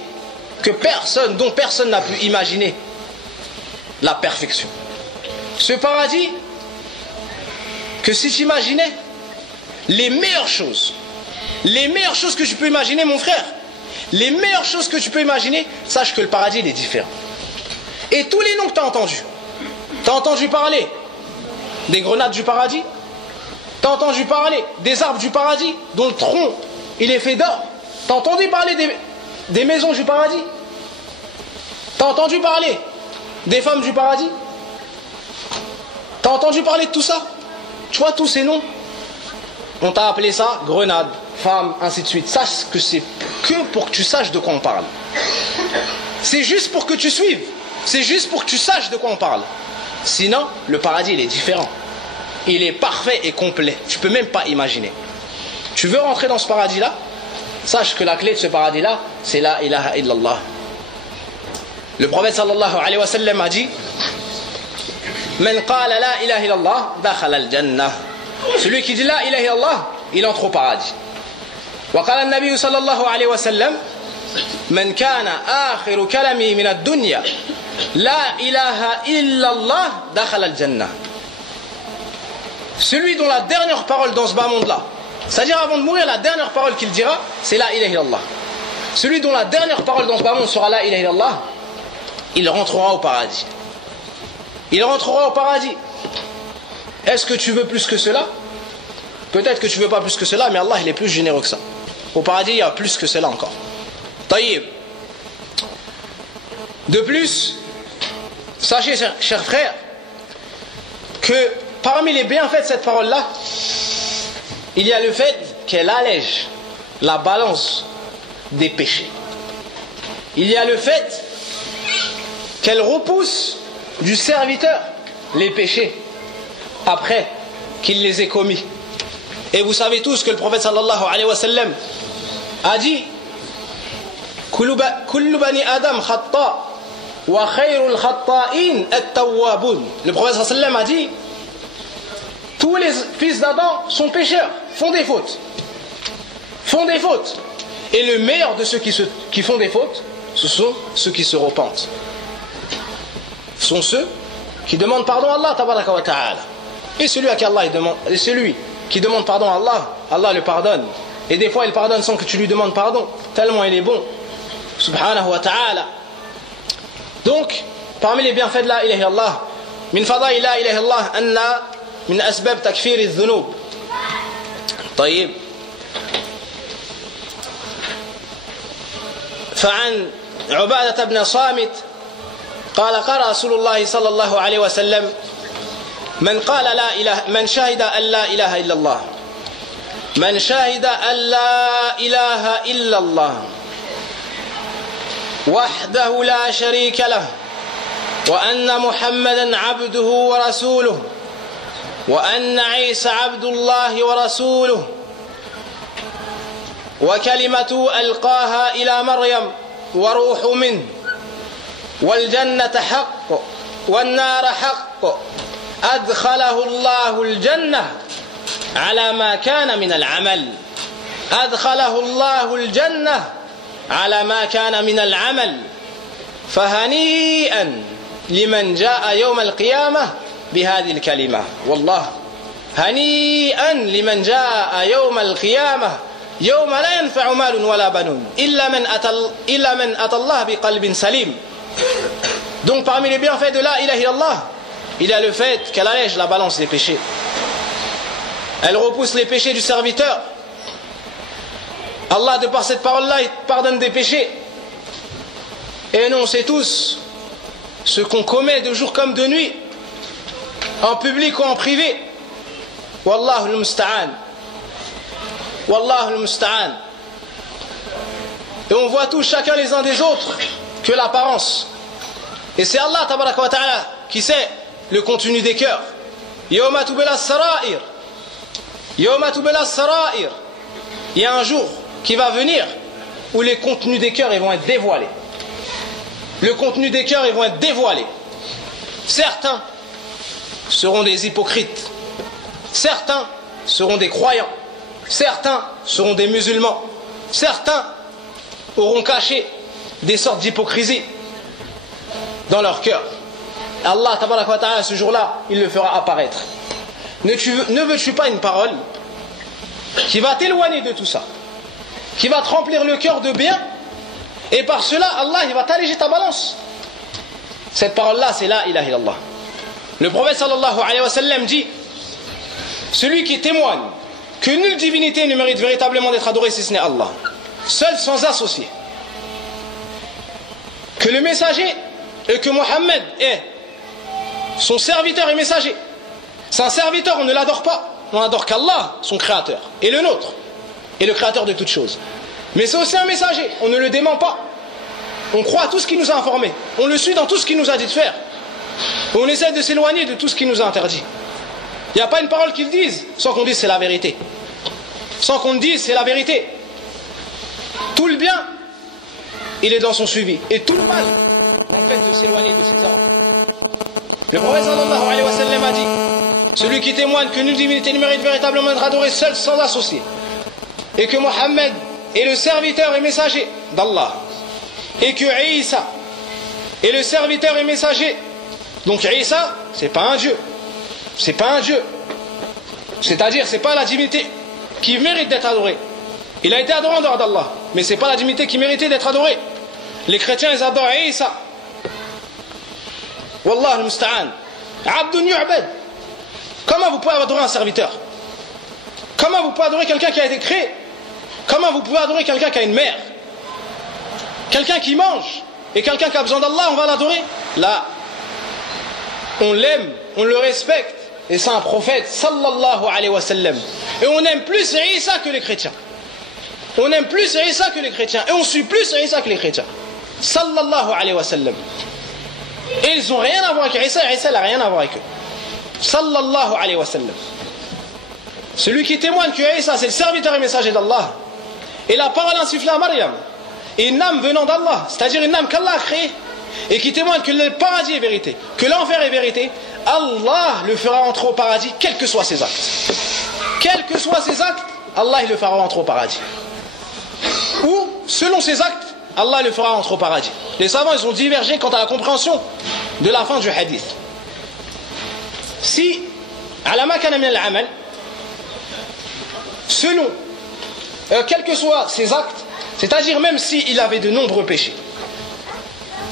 dont personne n'a pu imaginer la perfection. Ce paradis que si tu imaginais les meilleures choses que tu peux imaginer, mon frère, les meilleures choses que tu peux imaginer, sache que le paradis il est différent. Et tous les noms que tu as entendu parler des grenades du paradis, tu as entendu parler des arbres du paradis dont le tronc il est fait d'or, tu as entendu parler des maisons du paradis, tu as entendu parler des femmes du paradis, tu as entendu parler de tout ça. Tu vois tous ces noms, on t'a appelé ça grenade, femme, ainsi de suite. Sache que c'est que pour que tu saches de quoi on parle. C'est juste pour que tu suives. C'est juste pour que tu saches de quoi on parle. Sinon, le paradis, il est différent. Il est parfait et complet. Tu peux même pas imaginer. Tu veux rentrer dans ce paradis-là? Sache que la clé de ce paradis-là, c'est la ilaha illallah. Le prophète sallallahu alayhi wa sallam a dit: Man qala la ilaha illallah, dakhala al-jannah. Celui qui dit la ilaha illallah, il entre au paradis. وقال النبي صلى الله عليه وسلم من كان آخر كلامه من الدنيا لا إله إلا الله دخل الجنة. Celui dont la dernière parole dans ce bas monde-là, c'est-à-dire avant de mourir, la dernière parole qu'il dira, c'est la ilaha illallah. Celui dont la dernière parole dans ce bas monde sera la ilaha illallah, il rentrera au paradis. Il rentrera au paradis. Est-ce que tu veux plus que cela? Peut-être que tu ne veux pas plus que cela, mais Allah il est plus généreux que ça. Au paradis, il y a plus que cela encore. Taïb. De plus, sachez, chers frères, que parmi les bienfaits de cette parole-là, il y a le fait qu'elle allège la balance des péchés. Il y a le fait qu'elle repousse du serviteur les péchés après qu'il les ait commis. Et vous savez tous que le prophète sallallahu alayhi wa sallam a dit: Kullu bani Adam khatta wa khayrul khatta'in at-tawwabun. Le prophète sallallahu alayhi wa sallam a dit: tous les fils d'Adam sont pécheurs, font des fautes. Font des fautes. Et le meilleur de ceux qui font des fautes, ce sont ceux qui se repentent. Ce sont ceux qui demandent pardon à Allah tabaraka wa ta'ala. Et celui à qui Allah demande, et celui qui demande pardon à Allah, Allah le pardonne. Et des fois il pardonne sans que tu lui demandes pardon, tellement il est bon. Subhanahu wa ta'ala. Donc, parmi les bienfaits de la ilaha illallah, min fadail la ilaha illallah anna min asbab takfir adh-dhunub. طيب. فعن عبادة بن صامت قال قال رسول الله صلى الله عليه وسلم من شهد أن لا إله إلا الله من شهد أن لا إله إلا الله وحده لا شريك له وأن محمدا عبده ورسوله وأن عيسى عبد الله ورسوله وكلمته ألقاها إلى مريم وروح منه والجنة حق والنار حق أدخله الله الجنة على ما كان من العمل أدخله الله الجنة على ما كان من العمل فهنيئا لمن جاء يوم القيامة بهذه الكلمة والله هنيئا لمن جاء يوم القيامة يوم لا ينفع مال ولا بنون إلا من أتى الله بقلب سليم. Donc parmi les bienfaits de la ilaha illallah, il y a le fait qu'elle allège la balance des péchés. Elle repousse les péchés du serviteur. Allah, de par cette parole-là, il pardonne des péchés. Et nous, on sait tous ce qu'on commet de jour comme de nuit, en public ou en privé. Wallahu al-musta'an. Wallah al-musta'an. Et on voit tous chacun les uns des autres que l'apparence. Et c'est Allah tabaraka wa ta'ala qui sait le contenu des cœurs. Yawma tubla as-sara'ir. Yawma tubla as-sara'ir. Il y a un jour qui va venir où les contenus des cœurs ils vont être dévoilés. Le contenu des cœurs ils vont être dévoilés. Certains seront des hypocrites. Certains seront des croyants. Certains seront des musulmans. Certains auront caché des sortes d'hypocrisie dans leur cœur. Allah tabaraka wa ta'ala ce jour-là, il le fera apparaître. Ne veux-tu pas une parole qui va t'éloigner de tout ça, qui va te remplir le cœur de bien, et par cela Allah il va t'alléger ta balance. Cette parole-là c'est la ilaha illallah. Le prophète sallallahu alayhi wa sallam dit: celui qui témoigne que nulle divinité ne mérite véritablement d'être adorée si ce n'est Allah, seul sans associé, que le messager et que Mohammed est son serviteur et messager. C'est un serviteur, on ne l'adore pas, on n'adore qu'Allah, son créateur, et le nôtre, et le créateur de toutes choses. Mais c'est aussi un messager, on ne le dément pas. On croit à tout ce qu'il nous a informé, on le suit dans tout ce qu'il nous a dit de faire. On essaie de s'éloigner de tout ce qu'il nous a interdit. Il n'y a pas une parole qu'il dise sans qu'on dise c'est la vérité. Sans qu'on dise c'est la vérité. Tout le bien, il est dans son suivi. Et tout le mal, en fait de s'éloigner de ses ordres. Le prophète sallallahu alayhi wa sallam a dit: celui qui témoigne que nulle divinité ne mérite véritablement d'être adorée seul sans associé, et que Mohammed est le serviteur et messager d'Allah, et que Isa est le serviteur et messager. Donc Isa, c'est pas un Dieu. C'est pas un Dieu. C'est-à-dire, c'est pas la divinité qui mérite d'être adorée. Il a été adoré en dehors d'Allah, mais c'est pas la divinité qui méritait d'être adorée. Les chrétiens, ils adorent Isa. Wallah al-musta'an. Abdun yu'bad. Comment vous pouvez adorer un serviteur? Comment vous pouvez adorer quelqu'un qui a été créé? Comment vous pouvez adorer quelqu'un qui a une mère? Quelqu'un qui mange et quelqu'un qui a besoin d'Allah, on va l'adorer? Là, on l'aime, on le respecte, et c'est un prophète sallallahu alayhi wa sallam. Et on aime plus Isa que les chrétiens. On aime plus Isa que les chrétiens, et on suit plus Isa que les chrétiens. Sallallahu alayhi wa sallam. Et ils n'ont rien à voir avec Isa, Isa n'a rien à voir avec eux. Sallallahu alayhi wa sallam. Celui qui témoigne que Isa c'est le serviteur et messager d'Allah, et la parole insufflée à Maryam, et une âme venant d'Allah, c'est-à-dire une âme qu'Allah a créée, et qui témoigne que le paradis est vérité, que l'enfer est vérité, Allah le fera entrer au paradis, quels que soient ses actes. Quels que soient ses actes, Allah il le fera entrer au paradis. Ou, selon ses actes, Allah le fera entrer au paradis. Les savants ils ont divergé quant à la compréhension de la fin du hadith. Si, ala ma kana min al-amal, selon, quels que soient ses actes, c'est-à-dire même s'il avait de nombreux péchés,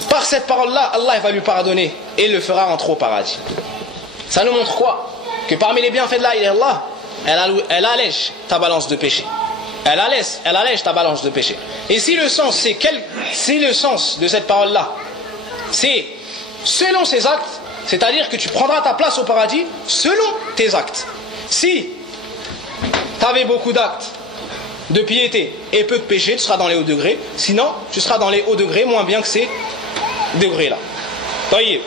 par cette parole-là, Allah va lui pardonner et le fera entrer au paradis. Ça nous montre quoi? Que parmi les bienfaits de la ilaha illallah, elle allège ta balance de péché. Elle allège ta balance de péché. Et si le sens, si le sens de cette parole-là, c'est selon ses actes, c'est-à-dire que tu prendras ta place au paradis selon tes actes. Si tu avais beaucoup d'actes de piété et peu de péché, tu seras dans les hauts degrés. Sinon, tu seras dans les hauts degrés, moins bien que ces degrés-là. طيب.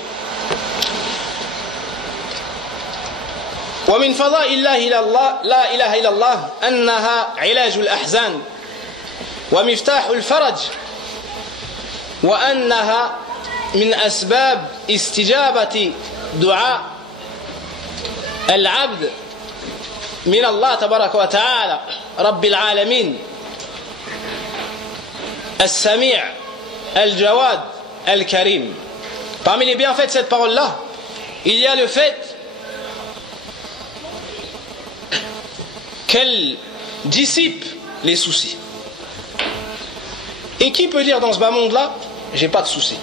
ومن فضائل لا إله إلا الله أنها علاج الأحزان ومفتاح الفرج وأنها من أسباب استجابة دعاء العبد من الله تبارك وتعالى رب العالمين السميع الجواد الكريم. Parmi les bienfaits de cette parole-là, il y a le fait qu'elle dissipe les soucis. Et qui peut dire dans ce bas monde-là, j'ai pas de soucis?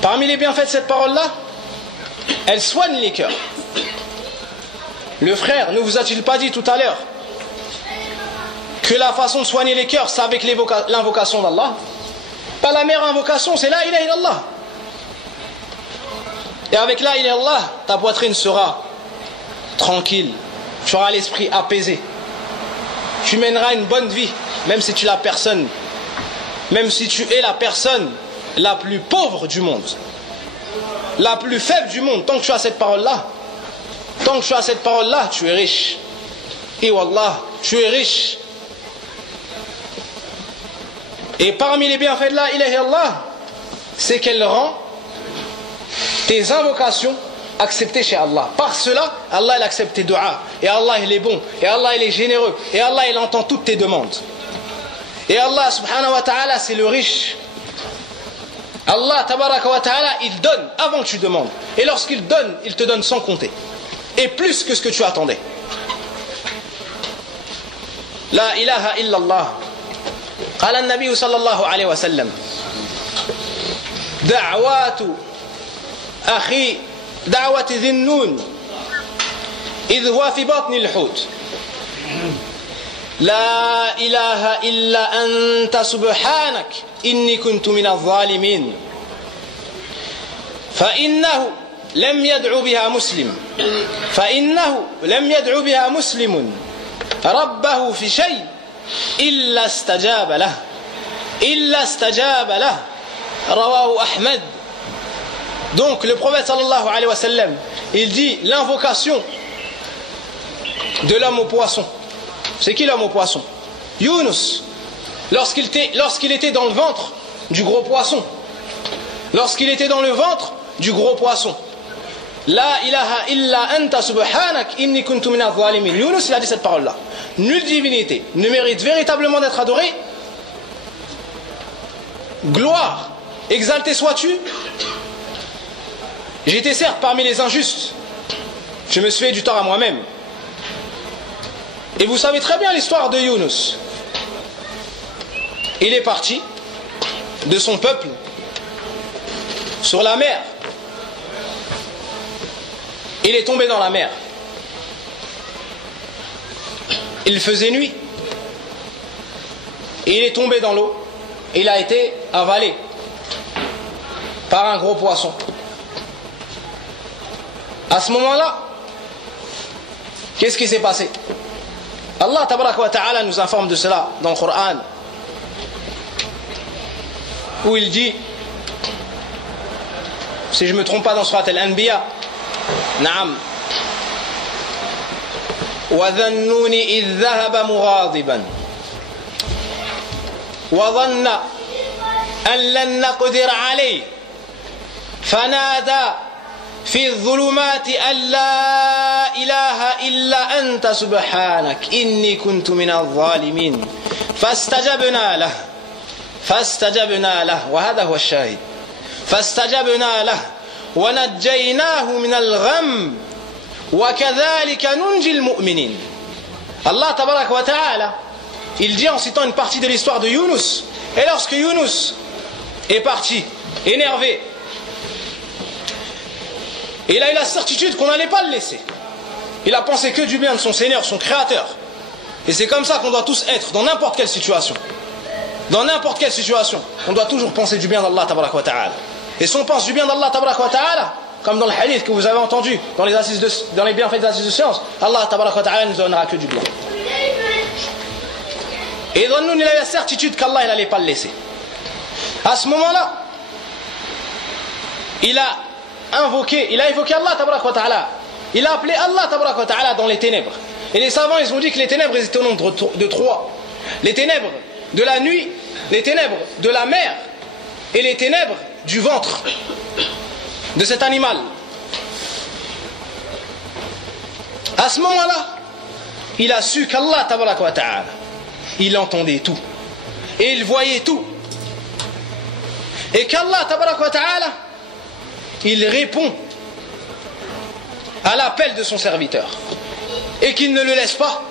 Parmi les bienfaits de cette parole-là, elle soigne les cœurs. Le frère ne vous a-t-il pas dit tout à l'heure que la façon de soigner les cœurs, c'est avec l'invocation d'Allah? Pas la meilleure invocation, c'est la ilaha illallah. Et avec la ilaha illallah, ta poitrine sera tranquille, tu auras l'esprit apaisé. Tu mèneras une bonne vie, même si tu es la personne, même si tu es la personne la plus pauvre du monde, la plus faible du monde. Tant que tu as cette parole-là, tu es riche. Et wallah, tu es riche. Et parmi les bienfaits de la ilaha illallah, c'est qu'elle rend tes invocations acceptées chez Allah. Par cela, Allah il accepte tes du'a. Et Allah il est bon. Et Allah il est généreux. Et Allah il entend toutes tes demandes. Et Allah subhanahu wa ta'ala c'est le riche. Allah tabaraka wa ta'ala il donne avant que tu demandes. Et lorsqu'il donne, il te donne sans compter. Et plus que ce que tu attendais. La ilaha illallah. قال النبي صلى الله عليه وسلم دعوة ذي النون إذ هو في بطن الحوت لا إله إلا أنت سبحانك إني كنت من الظالمين فإنه لم يدعو بها مسلم ربه في شيء إلا استجاب له رواه أحمد. Donc le prophète sallallahu alayhi wa sallam il dit l'invocation de l'homme au poisson. C'est qui l'homme au poisson? Yunus, lorsqu'il était dans le ventre du gros poisson. Lorsqu'il était dans le ventre du gros poisson. La ilaha illa anta subhanak inni kuntu minaz zalimin. Yunus il a dit cette parole-là. Nulle divinité ne mérite véritablement d'être adorée. Gloire, exalté sois-tu. J'étais certes parmi les injustes. Je me suis fait du tort à moi-même. Et vous savez très bien l'histoire de Yunus. Il est parti de son peuple sur la mer. Il est tombé dans la mer. Il faisait nuit. Et il est tombé dans l'eau. Il a été avalé par un gros poisson. À ce moment-là, qu'est-ce qui s'est passé? Allah tabaraka wa ta'ala nous informe de cela dans le Coran, où il dit, si je ne me trompe pas dans Surat Al-Anbiya, Naam, وَذَا النُّونِ إِذْ ذَهَبَ مُغَاضِبًا وَظَنَّ أَنْ لَنْ نَقْدِرَ عَلَيْهِ فَنَادَى في الظلمات أن لا إله إلا أنت سبحانك إني كنت من الظالمين فاستجبنا له وهذا هو الشاهد فاستجبنا له ونجيناه من الغم وكذلك ننجي المؤمنين. Allah tabarak wa ta'ala il dit en citant une partie de l'histoire de Yunus, et lorsque Yunus est parti énervé, et il a eu la certitude qu'on n'allait pas le laisser. Il a pensé que du bien de son Seigneur, son Créateur. Et c'est comme ça qu'on doit tous être dans n'importe quelle situation. Dans n'importe quelle situation, on doit toujours penser du bien d'Allah tabaraka wa ta'ala. Et si on pense du bien d'Allah tabaraka wa ta'ala, comme dans le hadith que vous avez entendu dans les bienfaits des assises de science, Allah tabaraka wa ta'ala ne nous donnera que du bien. Et dans nous, il a eu la certitude qu'Allah n'allait pas le laisser. À ce moment-là, il a évoqué Allah tabaraka wa ta'ala. Il a appelé Allah tabaraka wa ta'ala dans les ténèbres. Et les savants ils ont dit que les ténèbres étaient au nombre de 3. Les ténèbres de la nuit, les ténèbres de la mer et les ténèbres du ventre de cet animal. À ce moment-là, il a su qu'Allah tabaraka wa ta'ala, il entendait tout et il voyait tout. Et qu'Allah tabaraka wa ta'ala, il répond à l'appel de son serviteur et qu'il ne le laisse pas.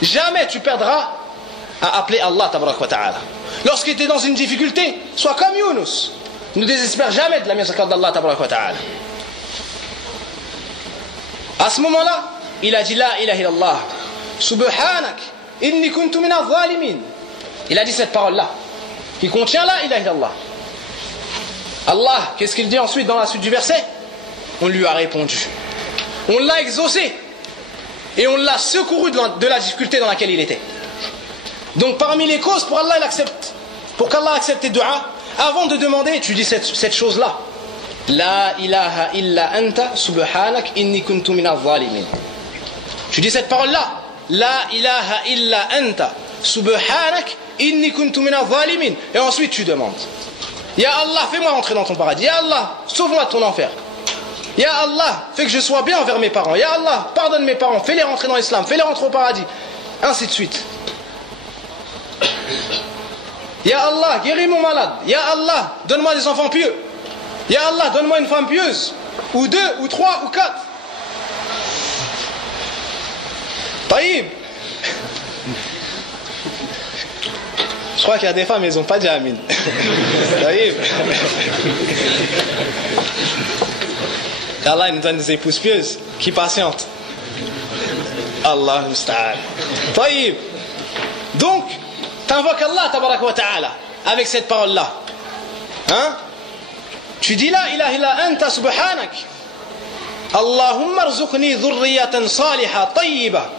Jamais tu perdras à appeler Allah tabaraka wa ta'ala. Lorsqu'il était dans une difficulté, sois comme Yunus, ne désespère jamais de la miséricorde d'Allah tabaraka wa ta'ala. À ce moment-là, il a dit la ilaha illallah subhanak inni kuntu minaz zalimin. Il a dit cette parole-là qui contient la ilaha illallah. Allah, qu'est-ce qu'il dit ensuite dans la suite du verset? On lui a répondu. On l'a exaucé. et on l'a secouru de la difficulté dans laquelle il était. Donc parmi les causes pour qu'Allah accepte tes du'a, avant de demander, tu dis cette chose-là. La ilaha illa anta subhanak inni kuntu minaz zalimin. Tu dis cette parole-là. La ilaha illa anta subhanak inni kuntu minaz zalimin. Et ensuite tu demandes. Ya Allah, fais-moi rentrer dans ton paradis. Ya Allah, sauve-moi de ton enfer. Ya Allah, fais que je sois bien envers mes parents. Ya Allah, pardonne mes parents, fais-les rentrer dans l'islam, fais-les rentrer au paradis. Ainsi de suite. Ya Allah, guéris mon malade. Ya Allah, donne-moi des enfants pieux. Ya Allah, donne-moi une femme pieuse. Ou 2, ou 3, ou 4. Taïb. Je crois qu'il y a des femmes, elles n'ont pas dit Amin. Taïb. Allah nous donne des épouses pieuses qui patientent. Allah musta'an. Taïb. Donc, t'invoques Allah tabaraka wa ta'ala avec cette parole-là. Hein? Tu dis la ilaha illa anta subhanak. Allahumma rzuqni dhurriyatan saliha tayyiba.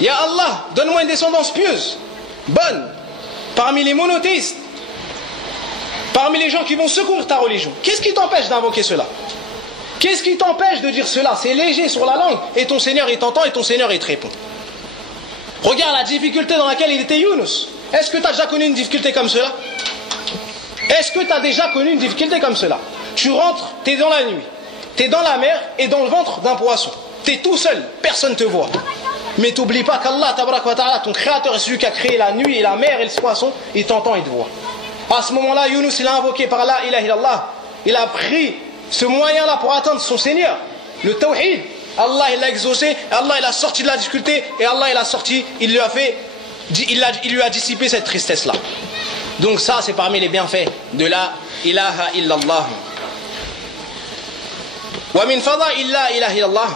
Ya Allah, donne-moi une descendance pieuse, bonne, parmi les monothéistes, parmi les gens qui vont secourir ta religion. Qu'est-ce qui t'empêche d'invoquer cela? Qu'est-ce qui t'empêche de dire cela? C'est léger sur la langue et ton Seigneur il t'entend et ton Seigneur il te répond. Regarde la difficulté dans laquelle il était Younous. Est-ce que tu as déjà connu une difficulté comme cela? Est-ce que tu as déjà connu une difficulté comme cela? Tu rentres, tu es dans la nuit, tu es dans la mer et dans le ventre d'un poisson. Tu es tout seul, personne ne te voit. Mais t'oublie pas qu'Allah, tabaraka wa ta'ala, ton créateur est celui qui a créé la nuit et la mer et le poisson, il t'entend et te voit. À ce moment-là, Younous, il a invoqué par la ilaha illallah. Il a pris ce moyen-là pour atteindre son Seigneur, le tawhid. Allah, il l'a exaucé, Allah, il a sorti de la difficulté, et Allah, il a sorti, il lui a dissipé cette tristesse-là. Donc ça, c'est parmi les bienfaits de la ilaha illallah. Wa min fada'il la ilaha illallah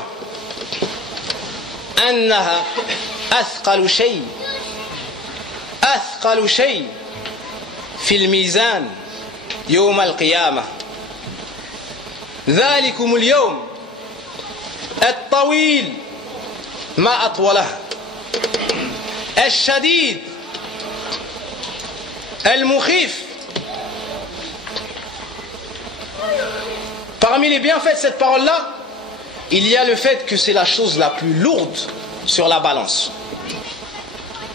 أنها أثقل شيء في الميزان يوم القيامة ذلكم اليوم الطويل ما أطوله الشديد المخيف. Parmi les bienfaits de cette parole-là, il y a le fait que c'est la chose la plus lourde sur la balance.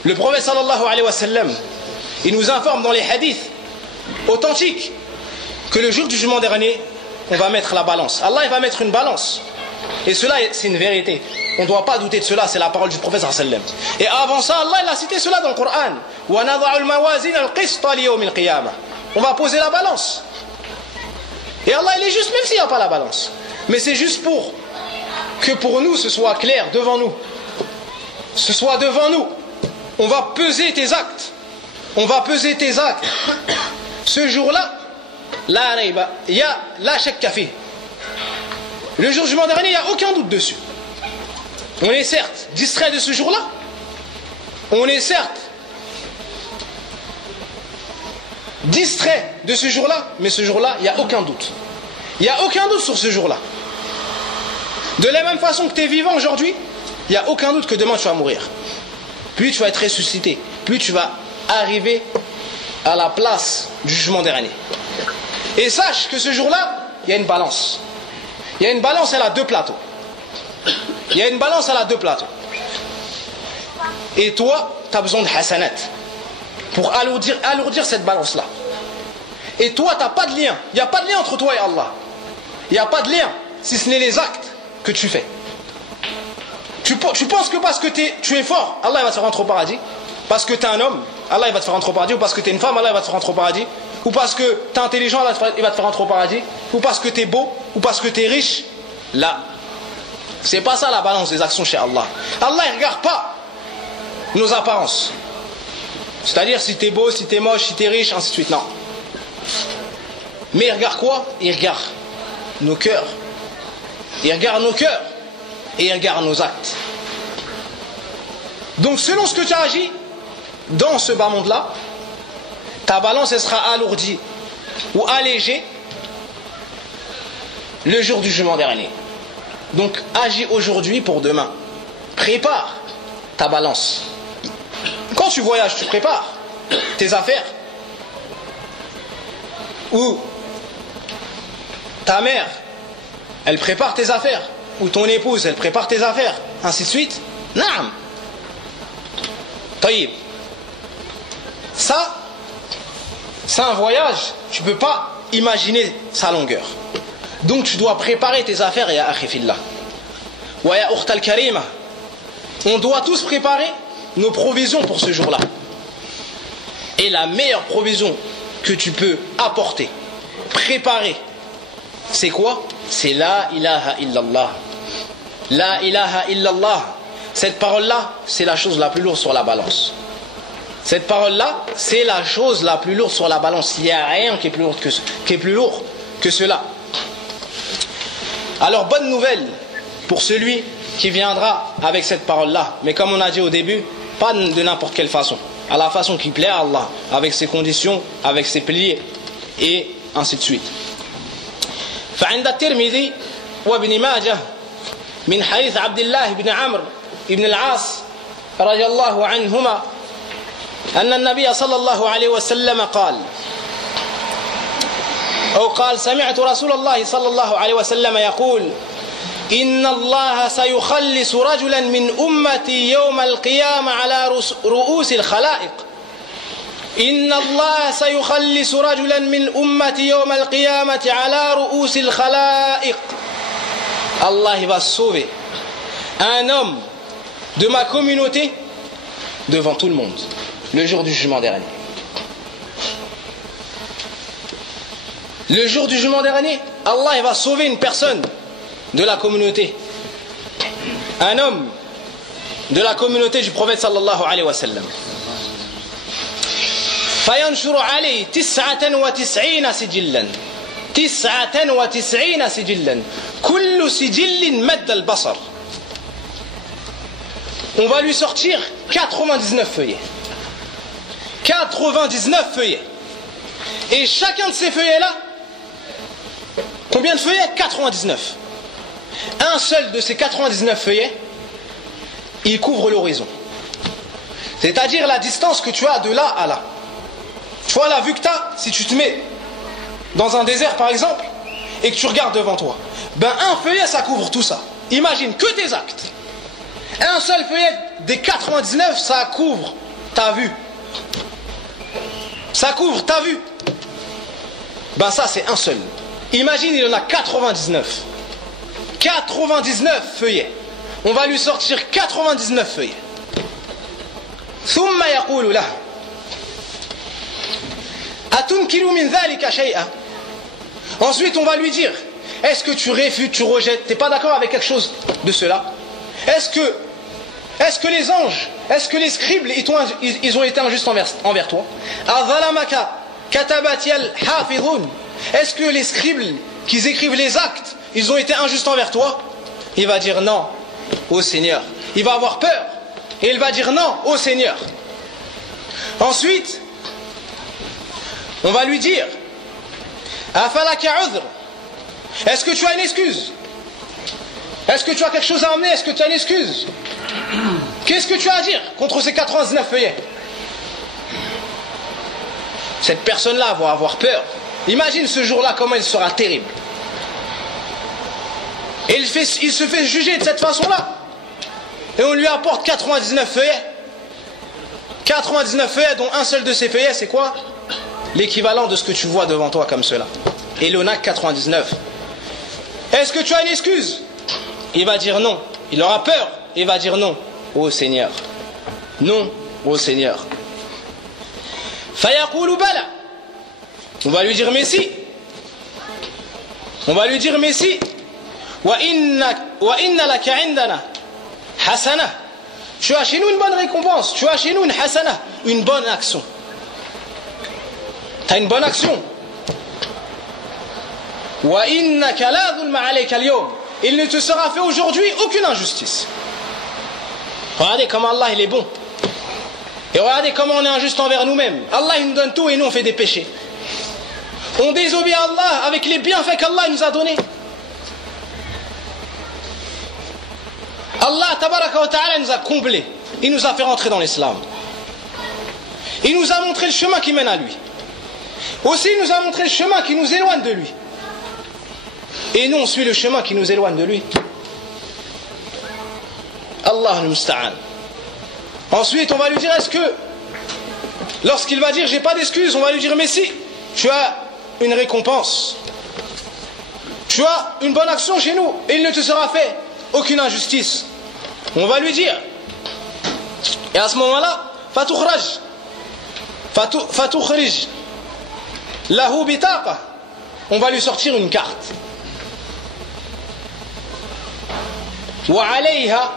Le prophète sallallahu alayhi wa sallam, il nous informe dans les hadiths authentiques que le jour du jugement dernier, on va mettre la balance. Allah, il va mettre une balance. Et cela, c'est une vérité. On ne doit pas douter de cela, c'est la parole du prophète sallallahu alayhi wa sallam. Et avant ça, Allah, il a cité cela dans le Coran. On va poser la balance. Et Allah, il est juste, même s'il n'y a pas la balance. Mais c'est juste pour que pour nous ce soit clair devant nous. Ce soit devant nous. On va peser tes actes. On va peser tes actes. Ce jour-là, la rayba, il y a la shakka fi. Le jour du jugement dernier, il n'y a aucun doute dessus. On est certes distrait de ce jour-là. On est certes distrait de ce jour-là, mais ce jour-là, il n'y a aucun doute. Il n'y a aucun doute sur ce jour-là. De la même façon que tu es vivant aujourd'hui, il n'y a aucun doute que demain tu vas mourir. Puis tu vas être ressuscité, puis tu vas arriver à la place du jugement dernier. Et sache que ce jour-là, il y a une balance. Il y a une balance, elle a deux plateaux. Il y a une balance, elle a deux plateaux. Et toi, tu as besoin de hasanat pour alourdir cette balance-là. Et toi, tu n'as pas de lien. Il n'y a pas de lien entre toi et Allah. Il n'y a pas de lien, si ce n'est les actes que tu fais. Tu penses que parce que tu es fort, Allah il va te faire rentrer au paradis. Parce que tu es un homme, Allah il va te faire rentrer au paradis. Ou parce que tu es une femme, Allah il va te faire rentrer au paradis. Ou parce que tu es intelligent, Allah il va te faire rentrer au paradis. Ou parce que tu es beau, ou parce que tu es riche. Là, c'est pas ça la balance des actions chez Allah. Allah il regarde pas nos apparences. C'est-à-dire si tu es beau, si tu es moche, si tu es riche, ainsi de suite. Non. Mais il regarde quoi? Il regarde nos cœurs. Il regarde nos cœurs et il regarde nos actes. Donc selon ce que tu as agi dans ce bas monde-là, ta balance elle sera alourdie ou allégée le jour du jugement dernier. Donc agis aujourd'hui pour demain. Prépare ta balance. Quand tu voyages, tu prépares tes affaires. Ou ta mère, elle prépare tes affaires. Ou ton épouse, elle prépare tes affaires. Ainsi de suite. Naam. Taïb. Ça, c'est un voyage. Tu ne peux pas imaginer sa longueur. Donc tu dois préparer tes affaires, ya akhi fillah. Wa ya ukhta al-karima. On doit tous préparer nos provisions pour ce jour-là. Et la meilleure provision que tu peux apporter, préparer, c'est quoi? C'est la ilaha illallah. La ilaha illallah. Cette parole-là, c'est la chose la plus lourde sur la balance. Cette parole-là, c'est la chose la plus lourde sur la balance. Il n'y a rien qui est plus lourd que cela. Alors, bonne nouvelle pour celui qui viendra avec cette parole-là. Mais comme on a dit au début, pas de n'importe quelle façon. À la façon qui plaît à Allah, avec ses conditions, avec ses piliers, et ainsi de suite. فعند الترمذي وابن ماجه من حديث عبد الله بن عمرو بن العاص رضي الله عنهما أن النبي صلى الله عليه وسلم قال سمعت رسول الله صلى الله عليه وسلم يقول إن الله سيخلص رجلا من أمتي يوم القيامة على رؤوس الخلائق إن الله سيخلص رجلا من أمتي يوم القيامة على رؤوس الخلائق. Allah va sauver un homme de ma communauté devant tout le monde le jour du jugement dernier. Le jour du jugement dernier, Allah va sauver une personne de la communauté, un homme de la communauté du prophète sallallahu alayhi wa sallam. فينشر عليه 99 سجلا 99 سجلا كل سجل مد البصر. On va lui sortir 99 feuillets. 99 feuillets. Et chacun de ces feuillets-là, combien de feuillets? 99. Un seul de ces 99 feuillets, il couvre l'horizon. C'est-à-dire la distance que tu as de là à là. Tu vois la vue que tu as, si tu te mets dans un désert par exemple, et que tu regardes devant toi, ben un feuillet ça couvre tout ça. Imagine que tes actes. Un seul feuillet des 99, ça couvre ta vue. Ça couvre ta vue. Ben ça c'est un seul. Imagine il en a 99. 99 feuillets. On va lui sortir 99 feuillets. ثم يقول له أتنكر من ذلك شيئا. Ensuite on va lui dire, est-ce que tu réfutes, tu rejettes, tu n'es pas d'accord avec quelque chose de cela? Est-ce que les anges, est-ce que les scribes, ils ont été injustes envers toi? Est-ce que les scribes qui écrivent les actes, ils ont été injustes envers toi? Il va dire non, ô Seigneur. Il va avoir peur et il va dire non, ô Seigneur. Ensuite, on va lui dire, est-ce que tu as une excuse? Est-ce que tu as quelque chose à amener? Est-ce que tu as une excuse? Qu'est-ce que tu as à dire contre ces 99 feuillets? Cette personne-là va avoir peur. Imagine ce jour-là, comment il sera terrible. Et il se fait juger de cette façon-là. Et on lui apporte 99 feuillets. 99 feuillets, dont un seul de ces feuillets, c'est quoi? L'équivalent de ce que tu vois devant toi comme cela. Et il en a 99. Est-ce que tu as une excuse? Il va dire non. Il aura peur. Il va dire non, ô Seigneur. Non, ô Seigneur. Fayaqulu bala. On va lui dire mais si. On va lui dire mais si. Wa inna laka indana hasana. Tu as chez nous une bonne récompense. Tu as chez nous une hasana, une bonne action. Tu as une bonne action. Wa innaka la dhulma alayka al-yawm. Il ne te sera fait aujourd'hui aucune injustice. Regardez comment Allah il est bon. Et regardez comment on est injuste envers nous-mêmes. Allah il nous donne tout et nous on fait des péchés. On désobéit à Allah avec les bienfaits qu'Allah nous a donnés. Allah tabaraka wa ta'ala nous a comblés. Il nous a fait rentrer dans l'islam. Il nous a montré le chemin qui mène à lui. Aussi il nous a montré le chemin qui nous éloigne de lui. Et nous on suit le chemin qui nous éloigne de lui. Allah al-Musta'an. Ensuite on va lui dire, est-ce que lorsqu'il va dire j'ai pas d'excuses, on va lui dire mais si, tu as une récompense, tu as une bonne action chez nous et il ne te sera fait aucune injustice. On va lui dire, et à ce moment-là fatukhrij lahu bitaqa, on va lui sortir une carte. Wa alayha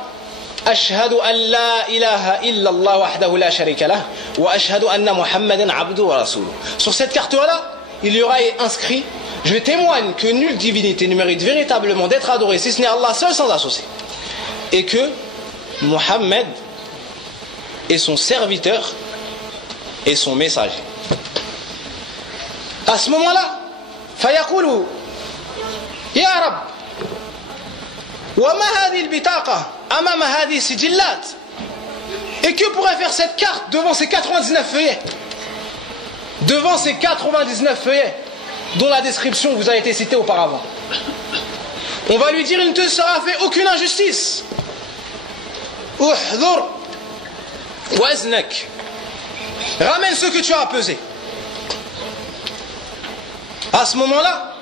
ashhadu an la ilaha illa Allah wahdahu la sharika lah wa ashhadu anna Muhammadan abduhu wa rasuluh. Sur cette carte-là, il y aura inscrit: je témoigne que nulle divinité ne mérite véritablement d'être adorée si ce n'est Allah seul sans associé, et que Muhammad est son serviteur et son messager. À ce moment-là, fayaqulu ya Rab wa ma hadhihi al-bitaqa amama hadhihi sijillat. Et que pourrait faire cette carte devant ces 99 feuillets, devant ces 99 feuillets dont la description vous a été citée auparavant? On va lui dire, il ne te sera fait aucune injustice. Uhdhur waznak, ramène ce que tu as pesé. À ce moment-là,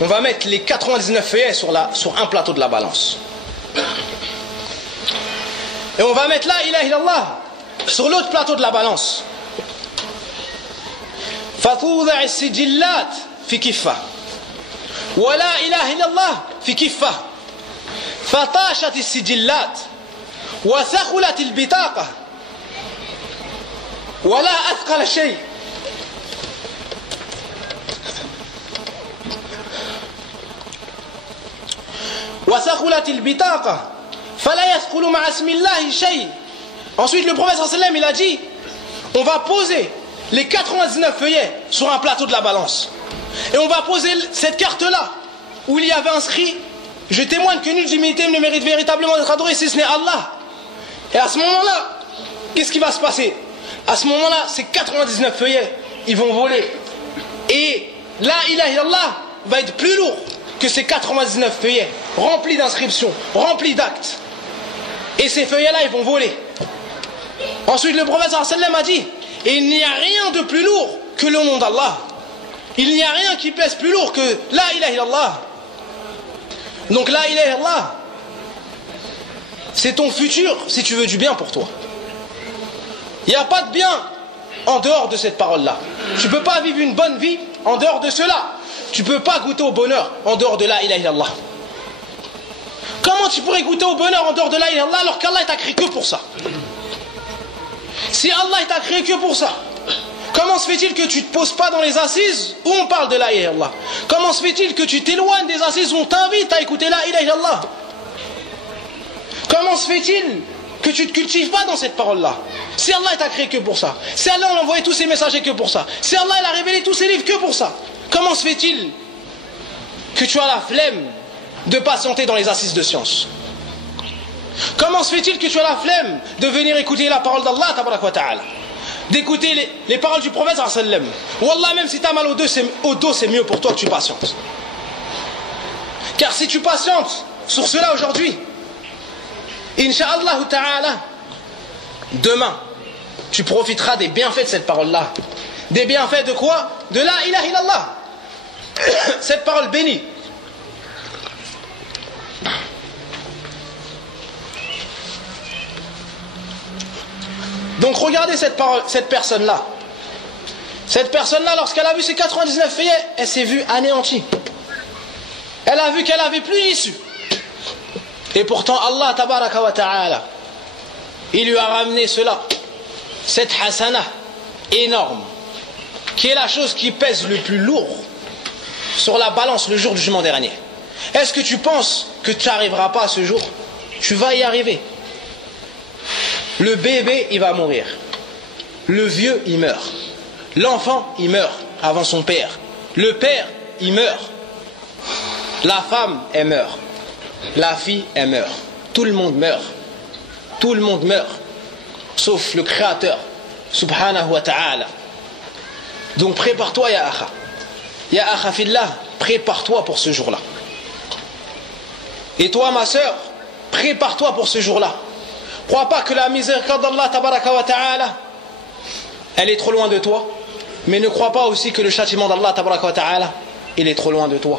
on va mettre les 99 feuillets sur un plateau de la balance. Et on va mettre la ilaha illallah sur l'autre plateau de la balance. فتوضع السجلات في كفة ولا إله إلا الله في كفة فطاشت السجلات وثقلت البطاقة ولا أثقل شيء. وثقلت البطاقة فلا يثقل مع اسم الله شيء. Ensuite le prophète sallallahu alayhi wa sallam il a dit, on va poser les 99 feuillets sur un plateau de la balance. Et on va poser cette carte-là, où il y avait inscrit: je témoigne que nulle divinité ne mérite véritablement d'être adorée si ce n'est Allah. Et à ce moment-là, qu'est-ce qui va se passer? À ce moment-là, ces 99 feuillets, ils vont voler. Et la ilaha illallah va être plus lourd que ces 99 feuillets, remplis d'inscriptions, remplis d'actes. Et ces feuillets-là, ils vont voler. Ensuite, le prophète sallallahu alayhi wa sallam a dit: et il n'y a rien de plus lourd que le nom d'Allah. Il n'y a rien qui pèse plus lourd que la ilaha illallah. Donc la ilaha illallah, c'est ton futur si tu veux du bien pour toi. Il n'y a pas de bien en dehors de cette parole-là. Tu ne peux pas vivre une bonne vie en dehors de cela. Tu ne peux pas goûter au bonheur en dehors de la ilaha illallah. Comment tu pourrais goûter au bonheur en dehors de la ilaha illallah alors qu'Allah t'a créé que pour ça? Si Allah t'a créé que pour ça, comment se fait-il que tu ne te poses pas dans les assises où on parle de la ilaha illallah? Comment se fait-il que tu t'éloignes des assises où on t'invite à écouter la ilaha illallah? Comment se fait-il que tu ne te cultives pas dans cette parole-là? Si Allah t'a créé que pour ça, si Allah a envoyé tous ses messagers que pour ça, si Allah a révélé tous ses livres que pour ça, comment se fait-il que tu as la flemme de patienter dans les assises de science? Comment se fait-il que tu as la flemme de venir écouter la parole d'Allah tabaraka wa ta'ala, d'écouter les paroles du prophète sallallahu alayhi wa sallam? Wallah, même si tu as mal au dos, c'est mieux pour toi que tu patientes. Car si tu patientes sur cela aujourd'hui, Inch'Allah ta'ala, demain, tu profiteras des bienfaits de cette parole-là. Des bienfaits de quoi? De la ilaha illallah. Cette parole bénie. Donc regardez cette personne-là. Cette personne-là, lorsqu'elle a vu ses 99 feuillets, elle s'est vue anéantie. Elle a vu qu'elle n'avait plus d'issue. Et pourtant Allah tabaraka wa ta'ala, il lui a ramené cela, cette hasana énorme, qui est la chose qui pèse le plus lourd sur la balance le jour du jugement dernier. Est-ce que tu penses que tu n'arriveras pas à ce jour? Tu vas y arriver. Le bébé, il va mourir. Le vieux, il meurt. L'enfant, il meurt avant son père. Le père, il meurt. La femme, elle meurt. La fille, elle meurt. tout le monde meurt. Tout le monde meurt, sauf le Créateur, subhanahu wa ta'ala. Donc prépare-toi, ya akha. Ya akha fillah, prépare-toi pour ce jour-là. Et toi, ma sœur, prépare-toi pour ce jour-là. Crois pas que la miséricorde d'Allah tabaraka wa ta'ala, elle est trop loin de toi, mais ne crois pas aussi que le châtiment d'Allah tabaraka wa ta'ala, il est trop loin de toi.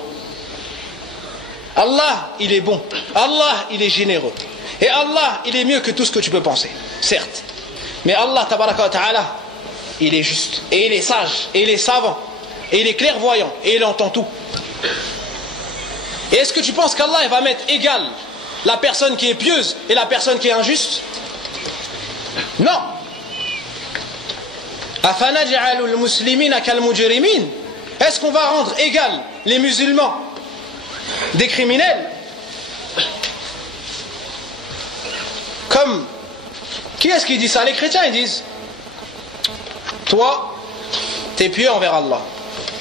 Allah, il est bon. Allah, il est généreux. Et Allah, il est mieux que tout ce que tu peux penser, certes. Mais Allah tabaraka wa ta'ala, il est juste, et il est sage, et il est savant, et il est clairvoyant, et il entend tout. Et est-ce que tu penses qu'Allah va mettre égal la personne qui est pieuse et la personne qui est injuste? Non. Afanaj'alul muslimina kal mujrimin? Est-ce qu'on va rendre égal les musulmans des criminels? Comme, qui est-ce qui dit ça? Les chrétiens, ils disent, toi, t'es pieux envers Allah,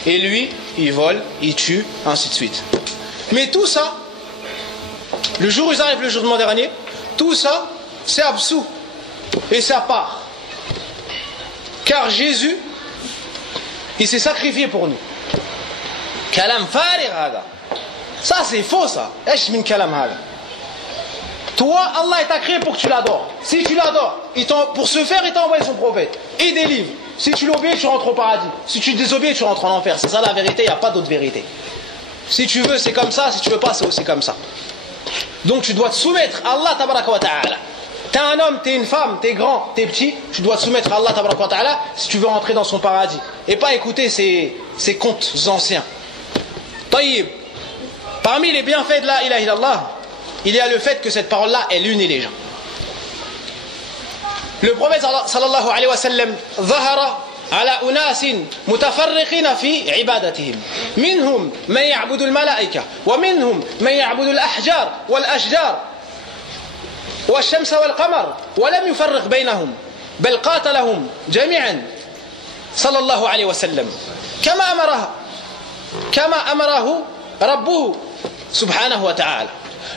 et lui, il vole, il tue, ainsi de suite. Mais tout ça, le jour où ils arrivent le jugement dernier, tout ça, c'est absous, et c'est à part. Car Jésus, il s'est sacrifié pour nous. Kalam farir hada. Ça c'est faux ça. Esh min kalam hada. Toi, Allah t'a créé pour que tu l'adores. Si tu l'adores, pour ce faire, il t'a envoyé son prophète et des livres. Si tu l'obéis, tu rentres au paradis. Si tu désobéis, tu rentres en enfer. C'est ça la vérité, il n'y a pas d'autre vérité. Si tu veux, c'est comme ça. Si tu veux pas, c'est aussi comme ça. Donc tu dois te soumettre à Allah tabaraka wa ta'ala. T'es un homme, t'es une femme, t'es grand, t'es petit, tu dois te soumettre à Allah tabaraka wa ta'ala si tu veux rentrer dans son paradis. Et pas écouter ces contes anciens. Taïb. Parmi les bienfaits de la ilaha illallah, il y a le fait que cette parole-là, elle unit les gens. Le prophète sallallahu alayhi wa sallam ظهر على أناس متفرقين في عبادتهم منهم من يعبد الملائكة ومنهم من يعبد الأحجار والأشجار والشمس والقمر ولم يفرق بينهم بل قاتلهم جميعا صلى الله عليه وسلم كما أمره ربه سبحانه وتعالى.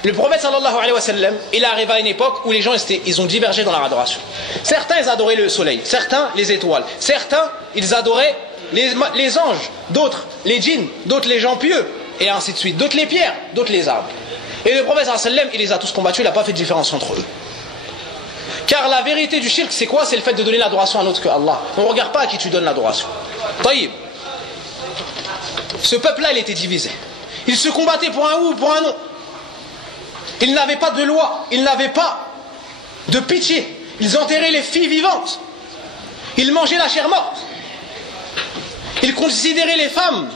Le prophète sallallahu alayhi wa sallam, il arrive à une époque où les gens ils ont divergé dans leur adoration. Certains ils adoraient le soleil, certains les étoiles, certains ils adoraient les anges, d'autres les djinns, d'autres les gens pieux, et ainsi de suite, d'autres les pierres, d'autres les arbres. Et le prophète sallallahu alayhi wa sallam, il les a tous combattus, il n'a pas fait de différence entre eux. Car la vérité du shirk, c'est quoi? C'est le fait de donner l'adoration à un autre que Allah. On ne regarde pas à qui tu donnes l'adoration. Taïb. Ce peuple-là, il était divisé. Il se combattait pour un oui ou pour un non. Ils n'avaient pas de loi, ils n'avaient pas de pitié. Ils enterraient les filles vivantes. Ils mangeaient la chair morte. Ils considéraient les femmes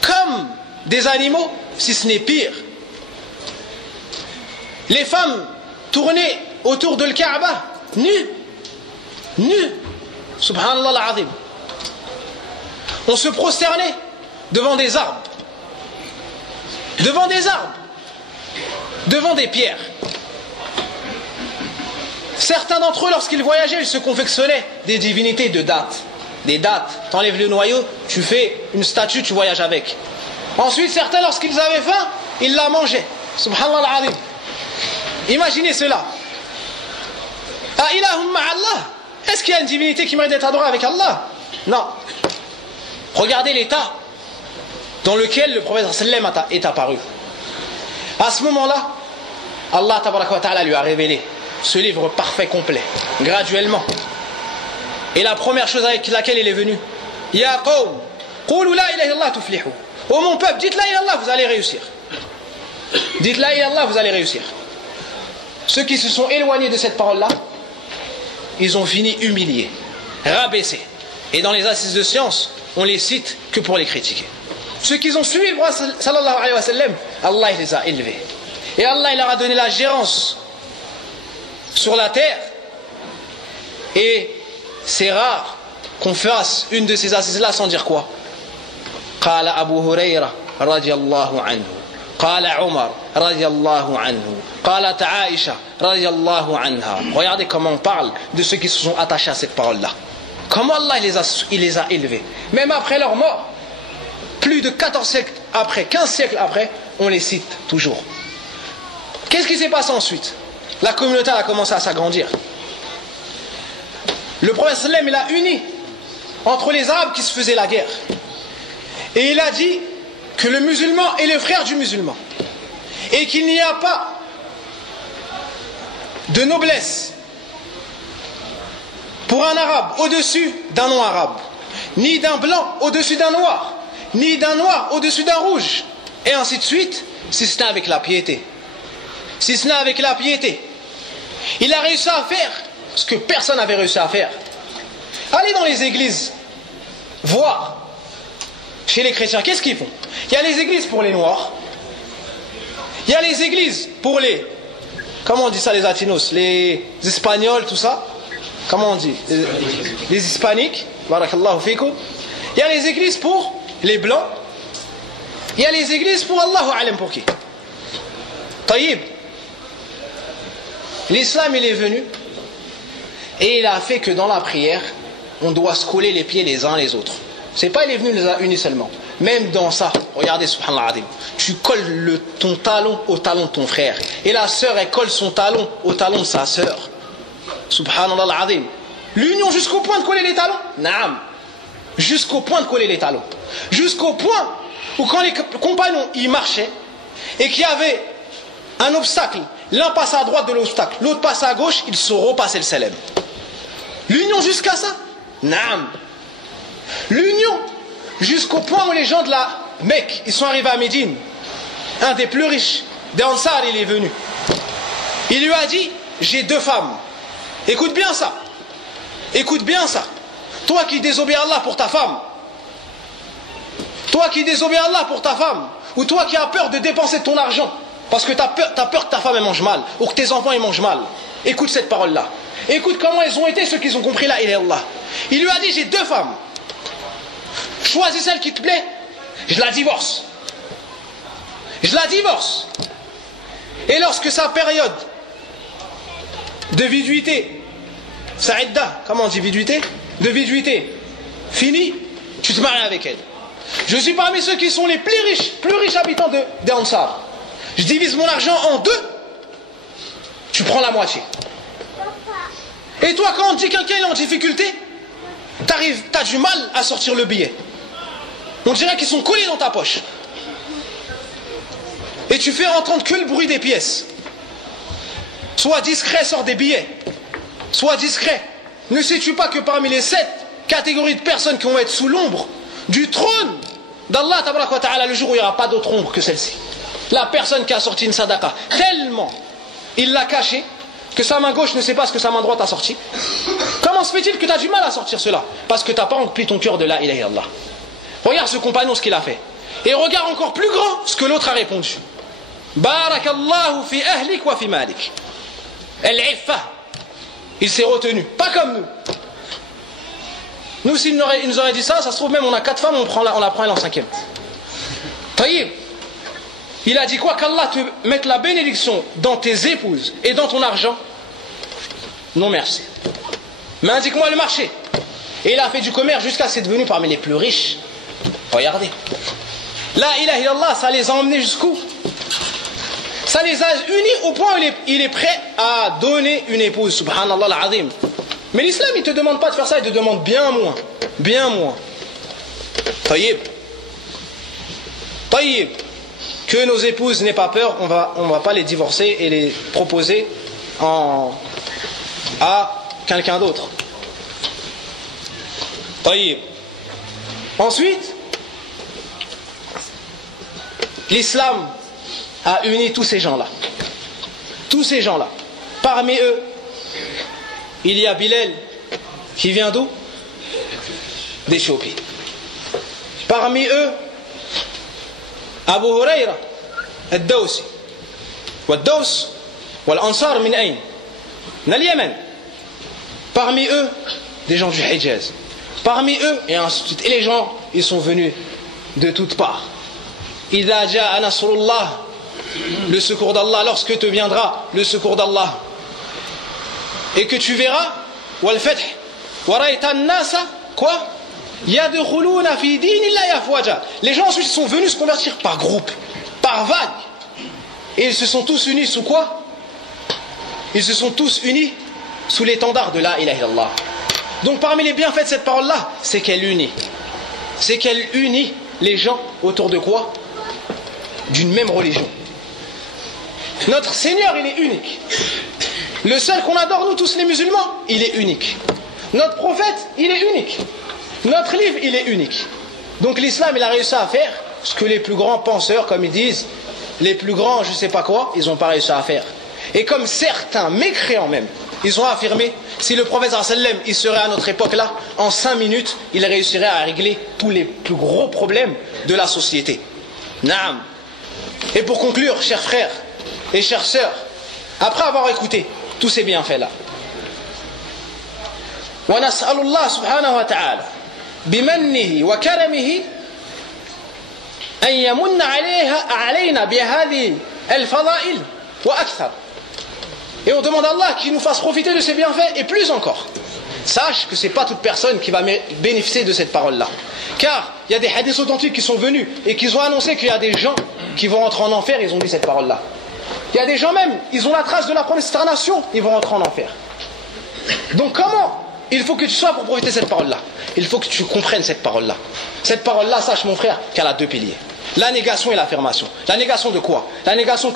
comme des animaux, si ce n'est pire. Les femmes tournaient autour de l'Kaaba, nues. Subhanallah al-Azim. On se prosternait devant des arbres. Devant des pierres. Certains d'entre eux, lorsqu'ils voyageaient, ils se confectionnaient des divinités de dattes. Des dattes. T'enlèves le noyau, tu fais une statue, tu voyages avec. Ensuite, certains, lorsqu'ils avaient faim, ils la mangeaient. Subhanallah al-Azim. Imaginez cela. Ilahum ma'allah. Est-ce qu'il y a une divinité qui mérite d'être adorée avec Allah? Non. Regardez l'état dans lequel le prophète sallam est apparu. À ce moment-là, Allah tabaraka wa ta'ala lui a révélé ce livre parfait, complet, graduellement. Et la première chose avec laquelle il est venu, Ya qawm, qulu la ilaha illallah tuflihu. Oh mon peuple, dites la ilaha illallah, vous allez réussir. Dites la ilaha illallah, vous allez réussir. Ceux qui se sont éloignés de cette parole-là, ils ont fini humiliés, rabaissés. Et dans les assises de science, on les cite que pour les critiquer. Ceux qui ont suivi le prophète sallallahu alayhi wa sallam, Allah il les a élevés. Et Allah il leur a donné la gérance sur la terre. Et c'est rare qu'on fasse une de ces assises-là sans dire quoi? Qala Abu Hurayra radiyallahu anhu. Qala Umar radiyallahu anhu. Qala Aisha radiyallahu anha. Regardez comment on parle de ceux qui se sont attachés à cette parole-là. Comment Allah il les a élevés. Même après leur mort, plus de 14 siècles après, 15 siècles après, on les cite toujours. Qu'est-ce qui s'est passé ensuite? La communauté a commencé à s'agrandir. Le prophète sallam, il a uni entre les Arabes qui se faisaient la guerre. Et il a dit que le musulman est le frère du musulman. Et qu'il n'y a pas de noblesse pour un arabe au-dessus d'un non-arabe, ni d'un blanc au-dessus d'un noir, ni d'un noir au-dessus d'un rouge, et ainsi de suite, si ce n'est avec la piété. Si ce n'est avec la piété. Il a réussi à faire ce que personne n'avait réussi à faire. Allez dans les églises, voir chez les chrétiens, qu'est-ce qu'ils font? Il y a les églises pour les noirs, il y a les églises pour les, comment on dit ça les latinos, les espagnols, tout ça, comment on dit, les hispaniques, barakallahu fikum. Il y a les églises pour les blancs, il y a les églises pour Allahu alam pour qui. Taïb, l'islam il est venu et il a fait que dans la prière on doit se coller les pieds les uns les autres. C'est pas il est venu les a unis seulement. Même dans ça, regardez subhanallah adim, tu colles ton talon au talon de ton frère. Et la sœur elle colle son talon au talon de sa sœur. Subhanallah adim. L'union jusqu'au point de coller les talons. Naam. Jusqu'au point de coller les talons. Jusqu'au point où quand les compagnons y marchaient et qu'il y avait un obstacle, l'un passait à droite de l'obstacle, l'autre passait à gauche, ils se repassaient le salam. L'union jusqu'à ça. Naam. L'union jusqu'au point où les gens de la Mecque, ils sont arrivés à Médine. Un des plus riches, des Ansar, il est venu. Il lui a dit, j'ai 2 femmes. Écoute bien ça. Écoute bien ça. Toi qui désobéis à Allah pour ta femme. Toi qui désobéis à Allah pour ta femme. Ou toi qui as peur de dépenser ton argent. Parce que tu as peur que ta femme elle mange mal. Ou que tes enfants ils mangent mal. Écoute cette parole-là. Écoute comment elles ont été ceux qui ont compris la ilaha illallah. Il lui a dit, j'ai 2 femmes. Choisis celle qui te plaît, je la divorce. Je la divorce. Et lorsque sa période de viduité, Saïda, comment on dit viduité? De viduité, finie, tu te maries avec elle. Je suis parmi ceux qui sont les plus riches habitants des Ansar. Je divise mon argent en 2, tu prends la moitié. Et toi, quand on dit quelqu'un est en difficulté, t'as du mal à sortir le billet. On dirait qu'ils sont collés dans ta poche. Et tu fais entendre que le bruit des pièces. Sois discret, sors des billets. Sois discret. Ne sais-tu pas que parmi les 7 catégories de personnes qui vont être sous l'ombre du trône d'Allah tabaraka wa ta'ala, le jour où il n'y aura pas d'autre ombre que celle-ci, la personne qui a sorti une sadaqa, tellement il l'a caché que sa main gauche ne sait pas ce que sa main droite a sorti. Comment se fait-il que tu as du mal à sortir cela? Parce que tu n'as pas rempli ton cœur de la ilaha illallah. Regarde ce compagnon ce qu'il a fait. Et regarde encore plus grand ce que l'autre a répondu. Barakallahu fi ahlik wa fi malik. Al-iffa. Il s'est retenu. Pas comme nous. Nous, s'il nous aurait dit ça, ça se trouve même on a 4 femmes, on la prend elle en 5e. Taïb. Il a dit quoi? Qu'Allah te mette la bénédiction dans tes épouses et dans ton argent. Non merci. Mais indique-moi le marché. Et il a fait du commerce jusqu'à ce qu'il est devenu parmi les plus riches. Regardez. La ilaha illallah, ça les a emmenés jusqu'où? Ça les a unis au point où il est prêt à donner une épouse. Subhanallah al-azim. Mais l'islam, il ne te demande pas de faire ça, il te demande bien moins. Bien moins. Taïb. Taïb. Que nos épouses n'aient pas peur, on va pas les divorcer et les proposer à quelqu'un d'autre. Taïb. Ensuite, l'islam a uni tous ces gens-là. Tous ces gens-là. Parmi eux, il y a Bilal qui vient d'où? D'Éthiopie. Parmi eux, Abu Huraira al-Dawsi. Wal-Daws wal-Ansar min ayn? Min al-Yaman. Parmi eux, des gens du Hijaz. Parmi eux, et ensuite, et les gens, ils sont venus de toutes parts. Idha ja'a nasrullah, le secours d'Allah, lorsque te viendra le secours d'Allah, et que tu verras, wal fath, wa ra'ayta an-nasa, quoi? Yadkhuluna fi dinillahi afwaja. Les gens ensuite sont venus se convertir par groupe, par vague. Et ils se sont tous unis sous quoi? Ils se sont tous unis sous l'étendard de la ilaha illallah. Donc parmi les bienfaits de cette parole-là, c'est qu'elle unit. C'est qu'elle unit les gens autour de quoi? D'une même religion. Notre Seigneur, il est unique. Le seul qu'on adore, nous tous les musulmans, il est unique. Notre prophète, il est unique. Notre livre, il est unique. Donc l'islam, il a réussi à faire ce que les plus grands penseurs, comme ils disent, les plus grands, je sais pas quoi, ils n'ont pas réussi à faire. Et comme certains mécréants même, ils ont affirmé, si le prophète sallam, il serait à notre époque là, en 5 minutes, il réussirait à régler tous les plus gros problèmes de la société. Naam. Et pour conclure, chers frères et chères sœurs, après avoir écouté tous ces bienfaits là, ونسأل الله سبحانه وتعالى بمنه وكرمه أن يمن علينا بهذه الفضائل وأكثر. Et on demande à Allah qu'il nous fasse profiter de ces bienfaits et plus encore. Sache que ce n'est pas toute personne qui va bénéficier de cette parole-là. Car il y a des hadiths authentiques qui sont venus et qui ont annoncé qu'il y a des gens qui vont rentrer en enfer, ils ont dit cette parole-là. Il y a des gens même, ils ont la trace de la consternation, ils vont rentrer en enfer. Donc comment il faut que tu sois pour profiter de cette parole-là? Il faut que tu comprennes cette parole-là. Cette parole-là, sache mon frère, qu'elle a 2 piliers. La négation et l'affirmation. La négation de quoi? La négation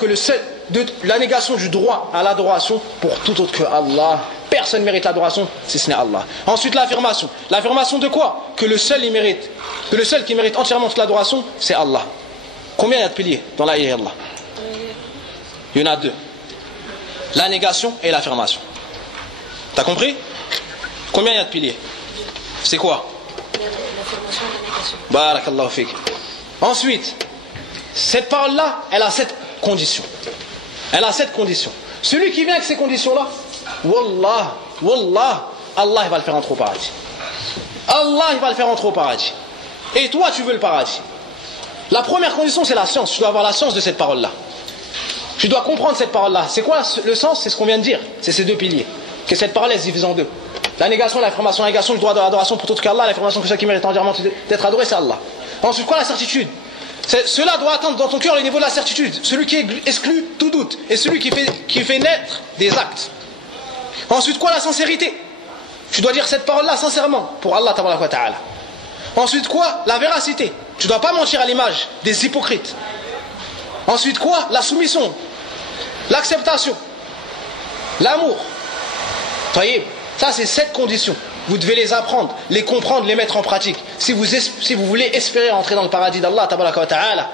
la négation du droit à l'adoration pour tout autre que Allah. Personne ne mérite l'adoration si ce n'est Allah. Ensuite l'affirmation. L'affirmation de quoi? Que le seul qui mérite entièrement toute l'adoration, c'est Allah. Combien il y a de piliers dans la ilaha illallah? Il y en a 2. La négation et l'affirmation. T'as compris? Combien il y a de piliers? C'est quoi? L'affirmation et la négation. Barakallahu fik. Ensuite, cette parole-là, elle a 7 conditions. Elle a 7 conditions. Celui qui vient avec ces conditions-là, wallah, Allah il va le faire entrer au paradis. Allah il va le faire entrer au paradis. Et toi tu veux le paradis. La première condition c'est la science. Tu dois avoir la science de cette parole-là. Tu dois comprendre cette parole-là. C'est quoi le sens? C'est ce qu'on vient de dire. C'est ces 2 piliers. Que cette parole elle se divise en 2. La négation, l'affirmation. La négation, le droit de l'adoration pour tout qu'Allah. L'affirmation que celui qui mérite entièrement d'être adoré, c'est Allah. Ensuite, quoi? La certitude. Cela doit atteindre dans ton cœur le niveau de la certitude. Celui qui exclut tout doute. Et celui qui fait naître des actes. Ensuite, quoi? La sincérité. Tu dois dire cette parole-là sincèrement pour Allah tabaraka wa ta'ala. Ensuite, quoi? La véracité. Tu ne dois pas mentir à l'image des hypocrites. Ensuite, quoi? La soumission. L'acceptation. L'amour. Taïb. Ça, c'est 7 conditions. Vous devez les apprendre, les comprendre, les mettre en pratique. Si vous voulez espérer entrer dans le paradis d'Allah tabaraka wa ta'ala.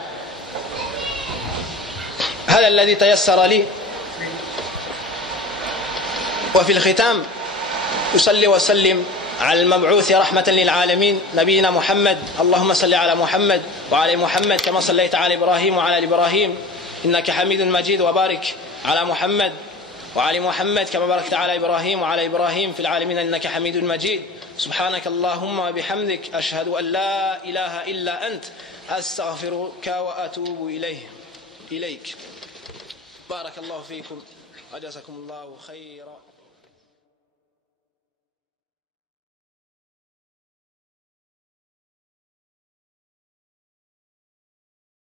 هذا الذي تيسر لي وفي الختام أصلي وسلم على المبعوث رحمة للعالمين نبينا محمد اللهم صل على محمد وعلى محمد كما صليت على إبراهيم وعلى إبراهيم إنك حميد مجيد وبارك على محمد وعلى محمد كما باركت على إبراهيم وعلى إبراهيم في العالمين إنك حميد مجيد سبحانك اللهم وبحمدك أشهد أن لا إله إلا أنت أستغفرك وأتوب إليك بارك الله فيكم وجزاكم الله خيرا